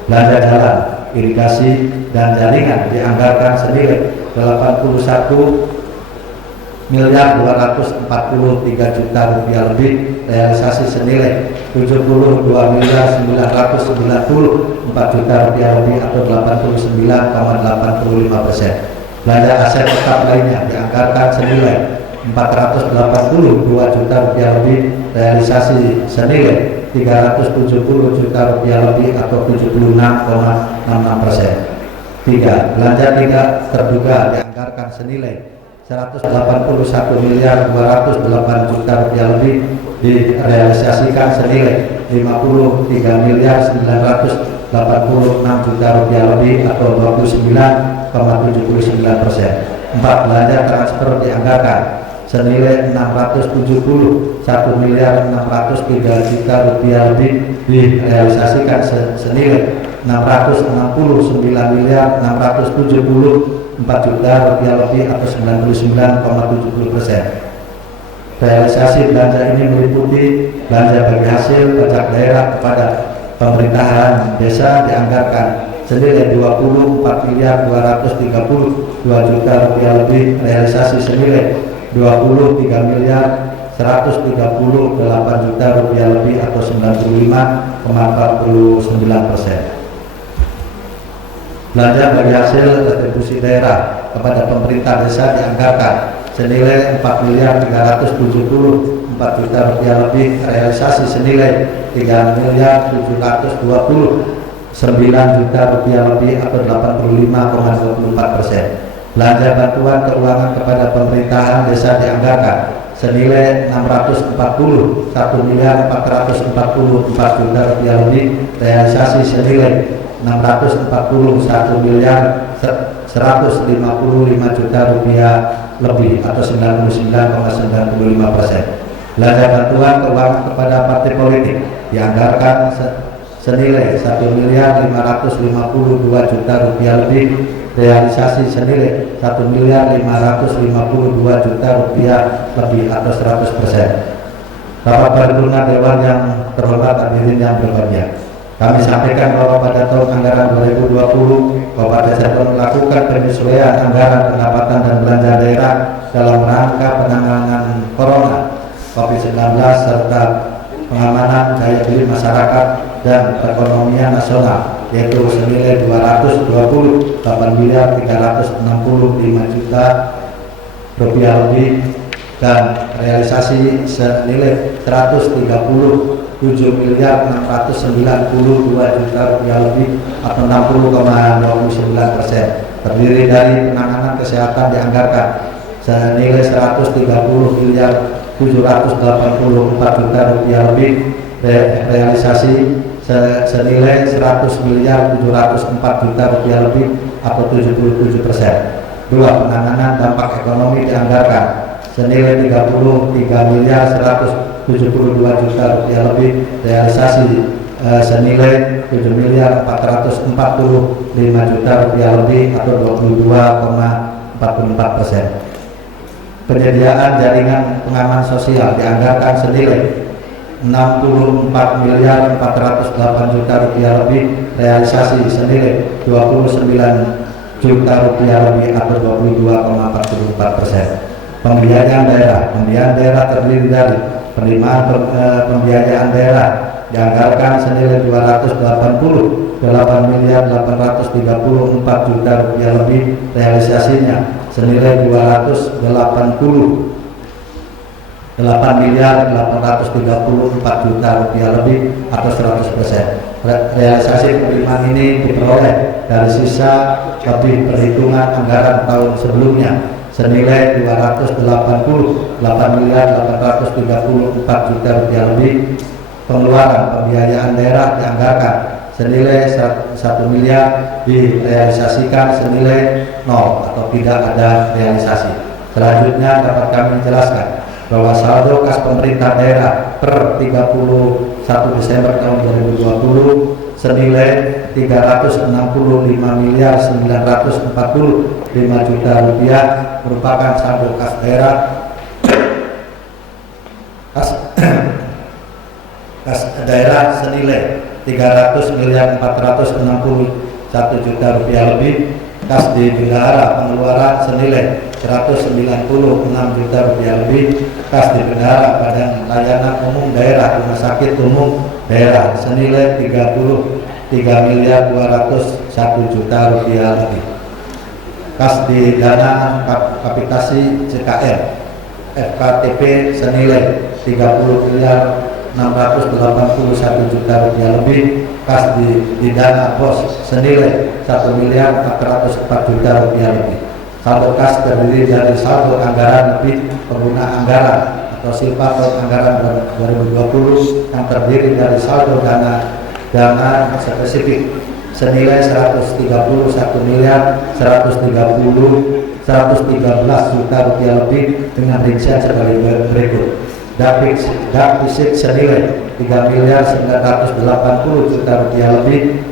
Belanja jalan, irigasi, dan jaringan dianggarkan senilai 81.243 juta rupiah lebih, realisasi senilai 72.994 juta rupiah lebih atau 89,85%. Belanja aset tetap lainnya dianggarkan senilai 482 juta rupiah lebih, realisasi senilai 370 juta rupiah lebih atau 76,66%. 3. Belanja tidak terduga dianggarkan senilai 181.208 juta rupiah lebih, direalisasikan senilai 53.986 juta rupiah lebih atau 29,79%. 4. Belanja transfer dianggarkan senilai 671.603 juta rupiah lebih, direalisasikan senilai 669.674 juta rupiah lebih atau 99,70%. Realisasi belanja ini meliputi belanja bagi hasil pajak daerah kepada pemerintahan desa dianggarkan senilai 24.232 juta rupiah lebih, realisasi senilai 23.138 juta rupiah lebih atau 95,49%. Belanja bagi hasil retribusi daerah kepada pemerintah desa dianggarkan senilai 4.374 juta rupiah lebih, realisasi senilai 3.729 juta rupiah lebih atau 85,24%. Belanja bantuan keuangan kepada pemerintahan desa dianggarkan senilai 641.444 juta rupiah lebih, realisasi senilai 641.155 juta rupiah lebih atau 99,95%. Belanja bantuan keuangan kepada partai politik dianggarkan senilai 1.552 juta rupiah lebih, realisasi senilai 1.552 juta rupiah lebih atau 100%. Bapak Paripurna Dewan yang terhormat, hadirin yang berbahagia, kami sampaikan bahwa pada tahun anggaran 2020 Kabupaten Cirebon melakukan penyesuaian anggaran pendapatan dan belanja daerah dalam rangka penanganan Corona COVID-19 serta pengamanan daya beli masyarakat dan perekonomian nasional, yaitu senilai 228.365 juta rupiah lebih dan realisasi senilai 137.692 juta rupiah lebih atau 60,29%. Terdiri dari penanganan kesehatan dianggarkan senilai 130.784 juta rupiah lebih, realisasi senilai 100.704 juta rupiah lebih atau 77%. 2. Penanganan dampak ekonomi dianggarkan senilai 33.172 juta rupiah lebih, realisasi senilai 7.445 juta rupiah lebih atau 22,44%. Penyediaan jaringan pengaman sosial dianggarkan senilai 64.408 juta rupiah lebih, realisasi senilai 29 juta rupiah lebih atau 22,44%. Pembiayaan daerah terdiri dari penerimaan pembiayaan daerah dianggarkan senilai 288.834 juta rupiah lebih, realisasinya senilai 288.834 juta rupiah lebih atau 100%. Realisasi penerimaan ini diperoleh dari sisa lebih perhitungan anggaran tahun sebelumnya senilai 288.834 juta rupiah lebih. Pengeluaran pembiayaan daerah dianggarkan senilai 1 miliar, direalisasikan senilai 0 atau tidak ada realisasi. Selanjutnya dapat kami jelaskan bahwa saldo kas pemerintah daerah per 31 Desember tahun 2020 senilai 365.945 juta rupiah merupakan saldo kas daerah kas daerah senilai 300.461 juta rupiah lebih, kas di bendahara pengeluaran senilai 196 juta rupiah lebih, kas di bendahara badan layanan umum daerah rumah sakit umum daerah senilai 33.201 juta rupiah lebih, kas di dana kapitasi CKR FKTP senilai 30.681 juta rupiah lebih, kas di dana BOS senilai 1.404 juta rupiah lebih. Saldo kas terdiri dari saldo anggaran lebih pengguna anggaran atau silpator anggaran 2020 yang terdiri dari saldo dana spesifik senilai 113 juta rupiah lebih dengan rincian sebagai berikut. Defisit senilai 3.980 juta rupiah lebih,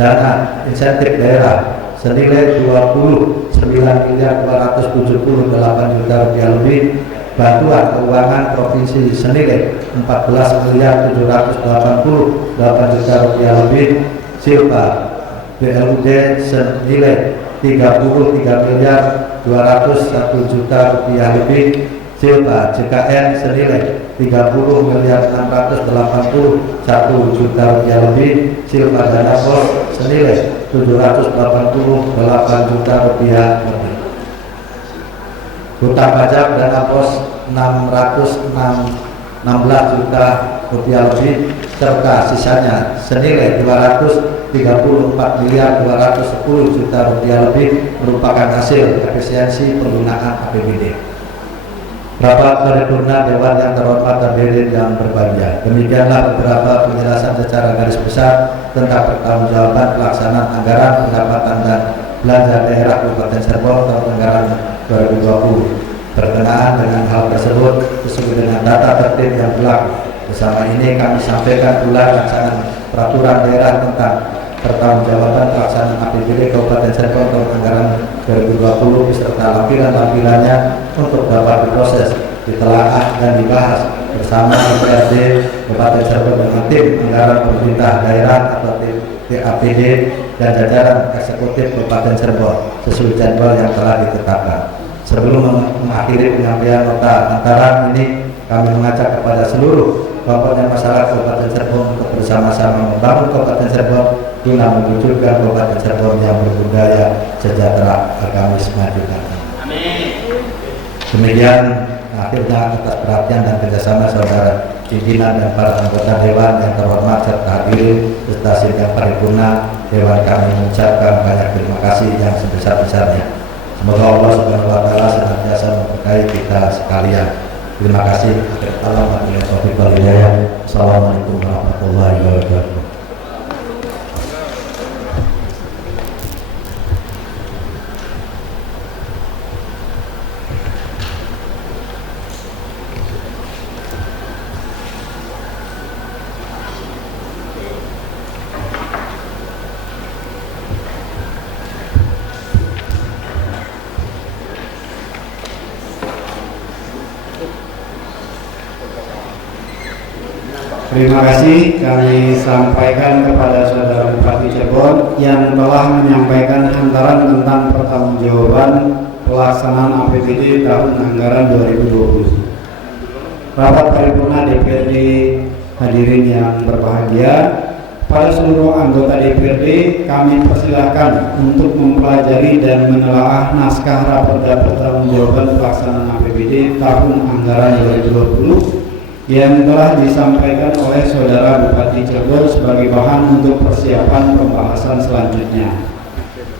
dana insentif daerah senilai 29.278 juta rupiah lebih, bantuan keuangan provinsi senilai 14.788 juta rupiah lebih, silpa BLUD senilai 33.201 juta rupiah lebih, silpa JKN senilai 30.681 juta rupiah lebih, silpa dana BOS senilai 788 juta rupiah lebih. Hutang pajak dana BOS 616 juta rupiah lebih, serta sisanya senilai 234.210 juta rupiah lebih merupakan hasil efisiensi penggunaan APBD. Rapat paripurna Dewan yang terhormat hadirin yang berbahagia, demikianlah beberapa penjelasan secara garis besar tentang pertanggungjawaban pelaksanaan anggaran pendapatan dan belanja daerah Kabupaten Cirebon tahun anggaran 2020. Berkenaan dengan hal tersebut sesuai dengan data tertib yang berlaku, bersama ini kami sampaikan pula rancangan peraturan daerah tentang pertanggungjawaban pelaksanaan APBD Kabupaten Cirebon tahun anggaran 2020 beserta lampiran-lampirannya untuk dapat diproses, ditelaah dan dibahas bersama DPRD Kabupaten Cirebon dengan tim anggaran pemerintah daerah atau TAPD dan jajaran eksekutif Kabupaten Cirebon sesuai jadwal yang telah ditetapkan. Sebelum mengakhiri penyampaian nota antara ini, kami mengajak kepada seluruh komponen masyarakat Kabupaten Cirebon untuk bersama-sama membangun Kabupaten Cirebon guna mewujudkan Kabupaten Cirebon yang berbudaya, sejahtera, agamis, maju. Amin. Demikian akhirnya atas perhatian dan kerjasama saudara pimpinan dan para anggota Dewan yang terhormat serta hadirin serta sidang paripurna Dewan, kami mengucapkan banyak terima kasih yang sebesar-besarnya. Semoga Allah Subhanahu wa taala senantiasa memberkahi kita sekalian. Terima kasih. Assalamualaikum warahmatullahi wabarakatuh. Terima kasih kami sampaikan kepada Saudara Bupati Cirebon yang telah menyampaikan hantaran tentang pertanggungjawaban pelaksanaan APBD tahun anggaran 2020. Rapat paripurna DPRD hadirin yang berbahagia, pada seluruh anggota DPRD kami persilahkan untuk mempelajari dan menelaah naskah raperda pertanggungjawaban pelaksanaan APBD tahun anggaran 2020 yang telah disampaikan oleh Saudara Bupati Cirebon sebagai bahan untuk persiapan pembahasan selanjutnya.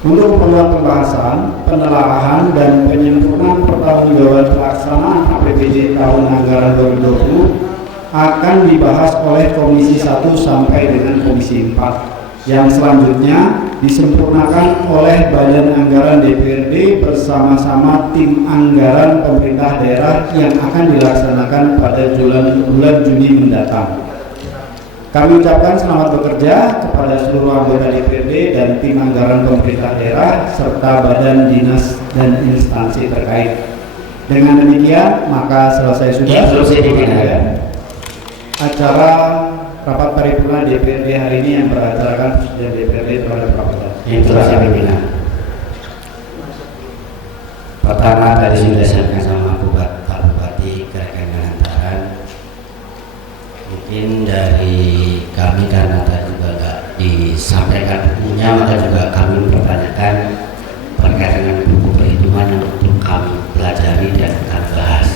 Untuk keperluan pembahasan, penelaahan dan penyempurnaan pertanggungjawaban pelaksanaan APBD tahun anggaran 2020 akan dibahas oleh Komisi 1 sampai dengan Komisi 4 yang selanjutnya disempurnakan oleh Badan Anggaran DPRD bersama-sama tim anggaran pemerintah daerah yang akan dilaksanakan pada bulan Juni mendatang. Kami ucapkan selamat bekerja kepada seluruh anggota DPRD dan tim anggaran pemerintah daerah serta badan dinas dan instansi terkait. Dengan demikian maka selesai sudah acara rapat paripurna DPRD hari ini yang beracarkan Presiden DPRD terhadap rapat. Instruksi pimpinan. Pertama tadi sudah disampaikan sama Pak Bupati Kerekan Hantaran. Mungkin dari kami karena tadi juga nggak disampaikan bukunya, maka juga kami mempertanyakan terkait dengan buku perhitungan yang untuk kami pelajari dan kami bahas.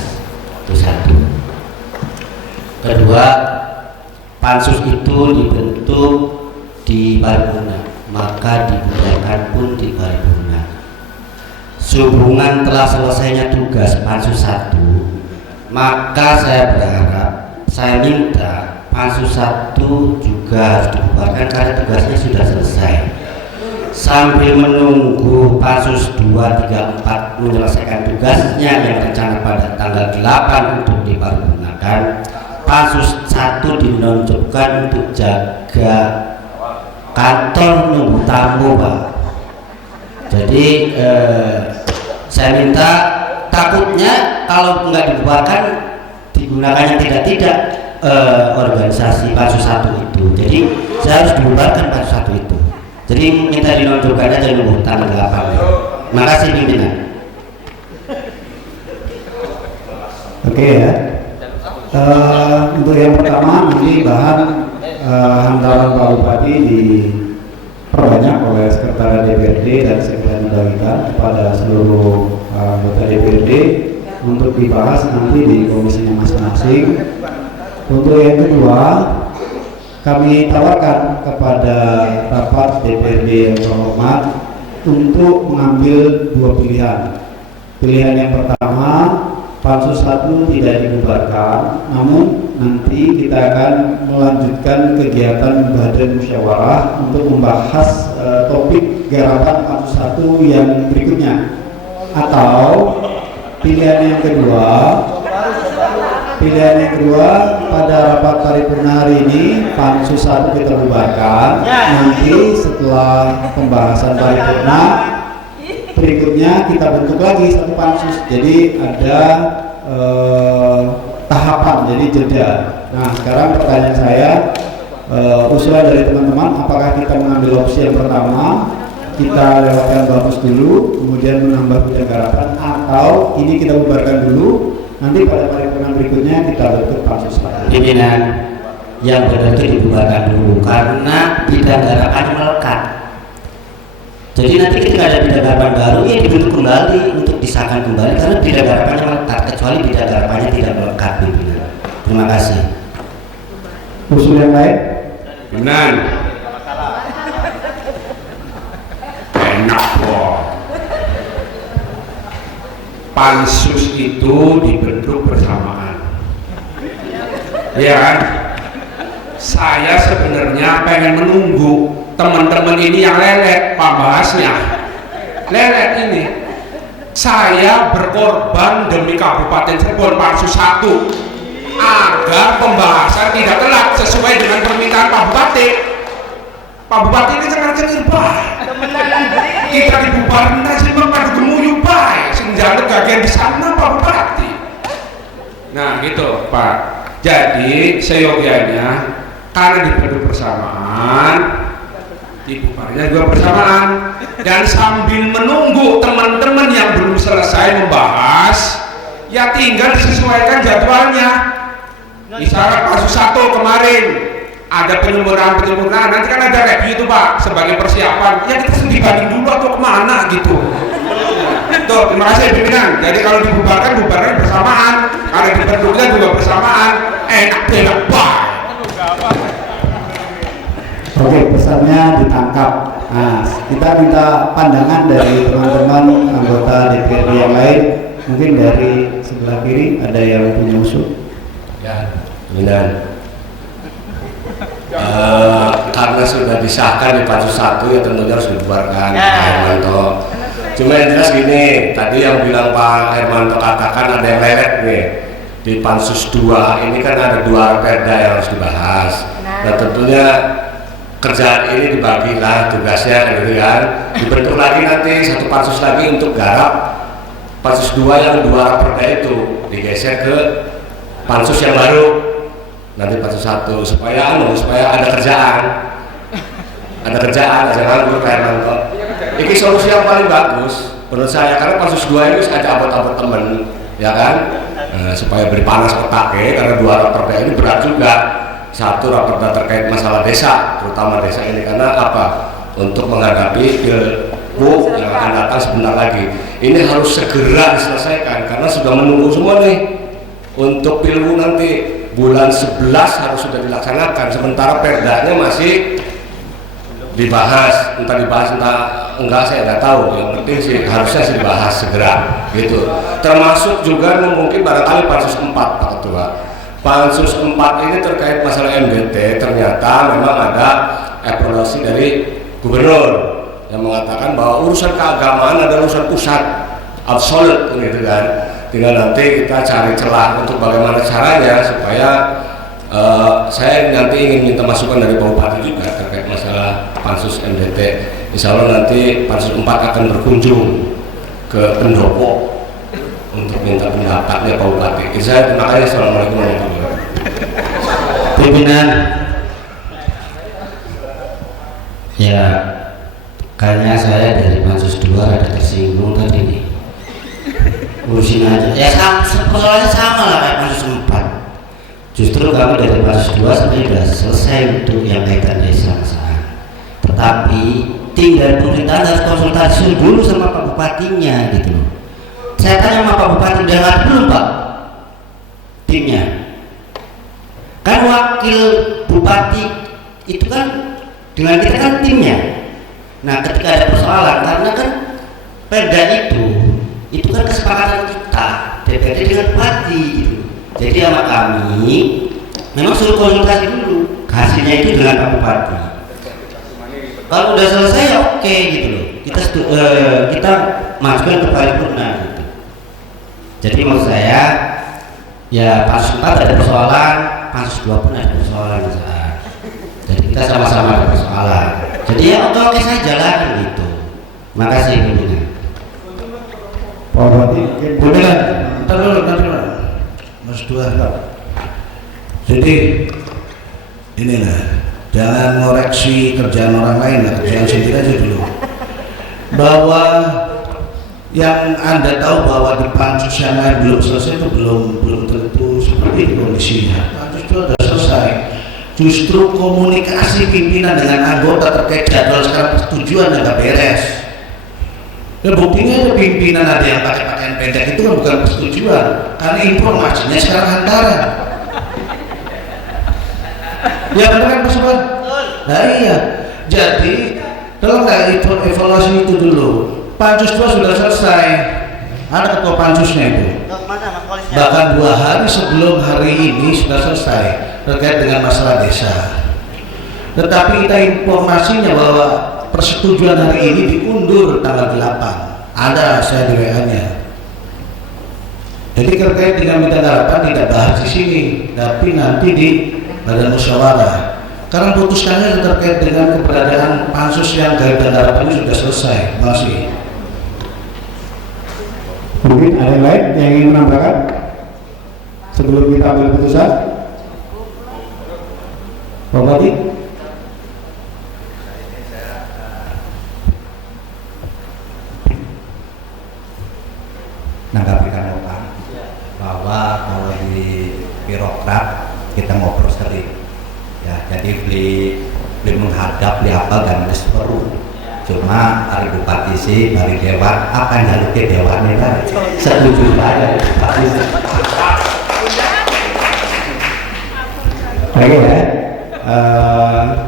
Itu satu. Kedua, pansus itu dibentuk di paripurna, maka dibubarkan pun di paripurna. Sehubungan telah selesainya tugas pansus 1, maka saya berharap, saya minta pansus 1 juga harus dibubarkan karena tugasnya sudah selesai. Sambil menunggu pansus 2, 3, 4 menyelesaikan tugasnya yang rencana pada tanggal 8 untuk diparipurnakan, pansus 1 dinonjolkan untuk jaga kantor nunggu tamu, Pak. Jadi saya minta, takutnya kalau nggak dibubarkan digunakan yang tidak organisasi pansus 1 itu. Jadi saya harus dibubarkan pansus 1 itu. Jadi minta dinonjolkan aja nunggu tanggal 8. Makasih pimpinan. Oke ya. Untuk yang pertama nanti bahan hantaran Pak Bupati diperbanyak oleh Sekretariat DPRD dan segera dibagikan kepada seluruh anggota DPRD untuk dibahas nanti di komisinya masing-masing. Untuk yang kedua, kami tawarkan kepada rapat DPRD yang terhormat untuk mengambil dua pilihan. Pilihan yang pertama, pansus 1 tidak dibubarkan, namun nanti kita akan melanjutkan kegiatan badan musyawarah untuk membahas topik garapan pansus 1 yang berikutnya. Atau pilihan yang kedua pada rapat paripurna hari ini pansus 1 kita bubarkan. Nanti setelah pembahasan paripurna berikutnya kita bentuk lagi satu pansus. Jadi ada tahapan, jadi jeda. Nah sekarang pertanyaan saya, usulan dari teman-teman, apakah kita mengambil opsi yang pertama, kita lewatkan bamus dulu, kemudian menambah bidang garapan, atau ini kita bubarkan dulu, nanti pada paripurna berikutnya kita bentuk pansus lagi. Pimpinan, yang benar itu dibubarkan dulu karena bidang garapan melekat. Jadi nanti ketika ada bidang garapan baru, ya dibentuk kembali untuk disahkan kembali karena bidang garapannya melekat, kecuali bidang garapannya tidak melekat, pimpinan. Terima kasih. Usul yang lain? Pimpinan. Enak kok. Pansus itu dibentuk bersamaan. Ya kan? Saya sebenarnya pengen menunggu teman-teman ini yang lelet pembahasnya. Lelet ini. Saya berkorban demi Kabupaten Cirebon pansus 1 agar pembahasan tidak telat sesuai dengan permintaan Pak Bupati. Pak Bupati ini cengar-cengir baik. Kita dibubarin aja memang gemuyu baik. Senjata gagian di sana Pak Bupati. Nah gitu Pak. Jadi seyogianya karena dibentuk bersamaan, dibubarnya juga bersamaan, dan sambil menunggu teman-teman yang belum selesai membahas, ya tinggal disesuaikan jadwalnya. Misalnya pansus 1 kemarin ada penyempurnaan, nanti kan ada review itu Pak sebagai persiapan. Ya kita dibanding dulu atau kemana gitu. Tuh, terima kasih pimpinan. Jadi kalau dibubarkan, bubarkan bersamaan. Kalau dibentuknya juga bersamaan. Enak banget Pak. Oke, pesannya ditangkap. Nah, kita minta pandangan dari teman-teman anggota DPRD yang lain. Mungkin dari sebelah kiri ada yang punya usul. Ya, pimpinan. Karena sudah disahkan di pansus 1 ya tentunya harus dibubarkan Pak Hermanto. Cuma yang jelas gini, tadi yang bilang Pak Hermanto katakan ada yang lelet nih di pansus 2 ini kan ada 2 perda yang harus dibahas. Nah tentunya kerjaan ini dibagilah tugasnya gitu kan, dibentuk lagi nanti satu pansus lagi untuk garap pansus 2 yang 2 raperda itu digeser ke pansus yang baru nanti pansus 1 supaya ada kerjaan aja nganggur Pak Hermanto. Ini solusi yang paling bagus menurut saya, karena pansus 2 itu ada abot-abot temen ya kan, supaya beri panas otak ya, karena 2 raperda ini berat juga. 1 raperda terkait masalah desa, terutama desa ini, karena apa? Untuk menghadapi pilgub yang akan datang sebentar lagi. Ini harus segera diselesaikan karena sudah menunggu semua nih. Untuk pilgub nanti bulan 11 harus sudah dilaksanakan, sementara perdanya masih dibahas, entah enggak saya nggak tahu. Yang penting sih harusnya sih dibahas segera gitu. Termasuk juga mungkin barangkali pansus 4 Pak Ketua. Pansus 4 ini terkait masalah MDT, ternyata memang ada evaluasi dari gubernur yang mengatakan bahwa urusan keagamaan adalah urusan pusat, absolut gitu kan. Tinggal nanti kita cari celah untuk bagaimana caranya supaya saya nanti ingin minta masukan dari Pak Bupati juga terkait masalah pansus MDT. Insya Allah nanti pansus 4 akan berkunjung ke pendopo untuk minta pendapatnya Pak Bupati. Saya terima kasih. Assalamualaikum warahmatullahi wabarakatuh. Pimpinan, ya kayaknya saya dari pansus 2 ada tersinggung tadi nih. Urusin aja, ya persoalannya sama lah kayak pansus 4. Justru kami dari pansus 2 sebenarnya sudah selesai untuk yang kaitan desa masalah. Tetapi tim dari pemerintahan harus konsultasi dulu sama Pak Bupatinya gitu loh. Saya tanya sama Pak Bupati, udah nggak belum Pak timnya? Kan wakil bupati itu kan dengan kita kan timnya. Nah ketika ada persoalan, karena kan perda itu kan kesepakatan kita DPRD dengan bupati gitu. Jadi sama kami memang suruh konsultasi dulu, hasilnya itu dengan Pak Bupati. Kalau udah selesai ya oke gitu loh. Kita masukkan ke paripurna gitu. Jadi maksud saya ya pansus 4 ada persoalan, pansus 2 pun ada persoalan misalnya. Jadi kita sama-sama ada persoalan. Jadi ya oke saja lah gitu. Makasih pimpinan. Pak Bupati, pimpinan, ntar dulu. Mas 2. Jadi inilah, jangan ngoreksi kerjaan orang lain lah, kerjaan sendiri aja dulu. Bahwa yang Anda tahu bahwa di pansus yang lain belum selesai itu belum tentu seperti itu kondisinya. Pansus itu sudah selesai. Justru komunikasi pimpinan dengan anggota terkait jadwal sekarang persetujuan yang nggak beres. Ya buktinya ada pimpinan ada yang pakai pakaian pendek itu kan bukan persetujuan, karena informasinya sekarang hantaran. Ya benar kan Mas Bud? Nah iya. Jadi kalau nggak evaluasi itu dulu. Pansus 2 sudah selesai, ada ketua pansusnya itu. Bahkan 2 hari sebelum hari ini sudah selesai terkait dengan masalah desa. Tetapi kita informasinya bahwa persetujuan hari ini diundur tanggal 8. Ada saya di WA-nya. Jadi terkait dengan minta harapan tidak bahas di sini, tapi nanti di badan musyawarah. Karena putuskannya terkait dengan keberadaan pansus yang gagasan harapan ini sudah selesai. Masih. mungkin ada yang lain yang ingin menambahkan sebelum kita ambil keputusan? Pak Bupati? Nanggapikan Pak bahwa kalau di birokrat kita ngobrol sering ya, jadi beli menghadap beli apa dan perlu. Cuma hari bupati sih dari dewan akan jalur ke dewannya kan setuju aja bupati. Oke ya.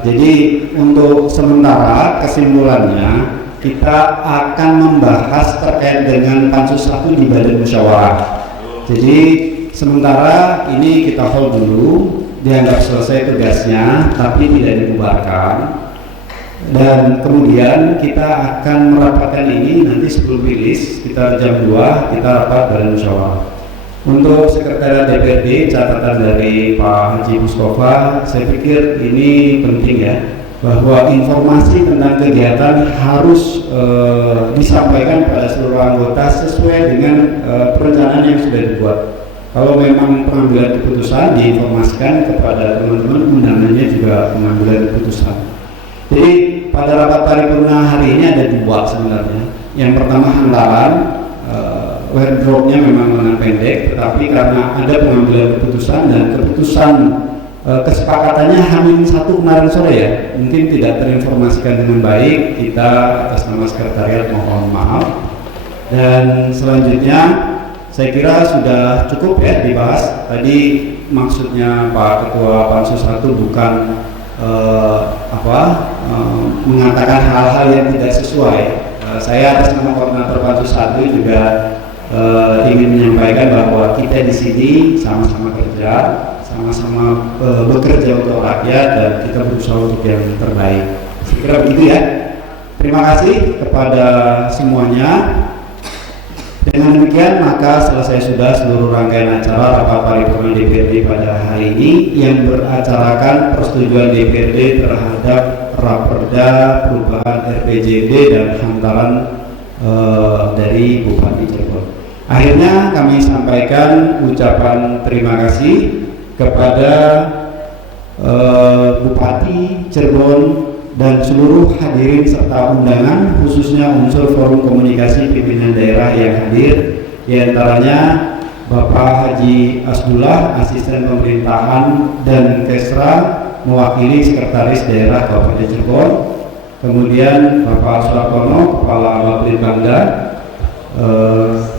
Jadi untuk sementara kesimpulannya kita akan membahas terkait dengan pansus 1 di badan musyawarah. Jadi sementara ini kita hold dulu, dianggap selesai tugasnya tapi tidak dibubarkan. Dan kemudian kita akan merapatkan ini nanti sebelum rilis, kita jam 2 kita rapat badan musyawarah. Untuk sekretariat DPRD, catatan dari Pak Haji Mustafa, saya pikir ini penting ya, bahwa informasi tentang kegiatan harus disampaikan pada seluruh anggota sesuai dengan perencanaan yang sudah dibuat. Kalau memang pengambilan keputusan, diinformasikan kepada teman-teman, undangannya juga pengambilan keputusan. Jadi pada rapat paripurna hari ini ada dua sebenarnya. Yang pertama hantaran, wardrobe-nya memang lengan pendek, tetapi karena ada pengambilan keputusan dan keputusan kesepakatannya H-1 kemarin sore ya, mungkin tidak terinformasikan dengan baik, kita atas nama sekretariat mohon maaf. Dan selanjutnya saya kira sudah cukup ya dibahas. Tadi maksudnya Pak Ketua Pansus 1 bukan mengatakan hal-hal yang tidak sesuai. Saya atas nama koordinator Pansus 1 juga ingin menyampaikan bahwa kita di sini sama-sama kerja, sama-sama bekerja untuk rakyat dan kita berusaha untuk yang terbaik. Saya kira begitu ya. Terima kasih kepada semuanya. Dengan demikian maka selesai sudah seluruh rangkaian acara rapat paripurna DPRD pada hari ini yang beracarakan persetujuan DPRD terhadap Raperda perubahan RPJMD dan hantaran dari Bupati Cirebon. Akhirnya kami sampaikan ucapan terima kasih kepada Bupati Cirebon dan seluruh hadirin serta undangan, khususnya unsur forum komunikasi pimpinan daerah yang hadir, diantaranya Bapak Haji Asdullah, Asisten Pemerintahan dan Kesra, mewakili Sekretaris Daerah Kabupaten Cirebon, kemudian Bapak Sulakono, Kepala Bapelin Bangda,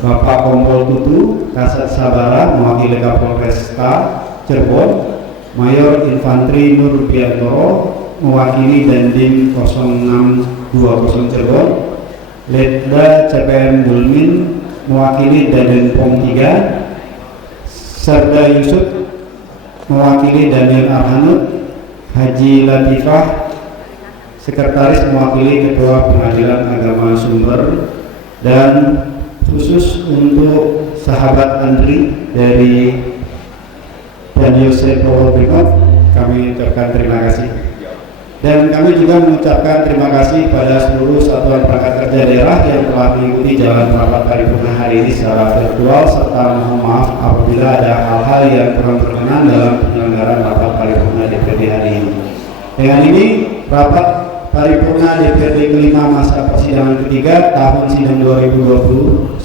Bapak Kompol Tutu, Kasat Sabara, mewakili Kapolresta Cirebon, Mayor Infantri Nur Biantoro, mewakili Dandim 0620 Cirebon, Letda CPM Bulmin, mewakili Dandim Pom 3, Serda Yusuf, mewakili Daniel Arhanut, Haji Latifah, Sekretaris mewakili Ketua Pengadilan Agama Sumber, dan khusus untuk sahabat Andri dari Dan Yosef Power Brimob, kami ucapkan terima kasih. Dan kami juga mengucapkan terima kasih pada seluruh satuan perangkat kerja daerah yang telah mengikuti jalan rapat paripurna hari ini secara virtual, serta mohon maaf apabila ada hal-hal yang kurang berkenan dalam penyelenggaraan rapat paripurna DPRD hari ini. Dengan ini rapat paripurna DPRD kelima masa persidangan ketiga tahun sidang 2021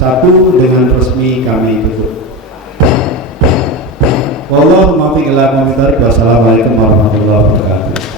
dengan resmi kami tutup. Wassalamualaikum warahmatullahi wabarakatuh.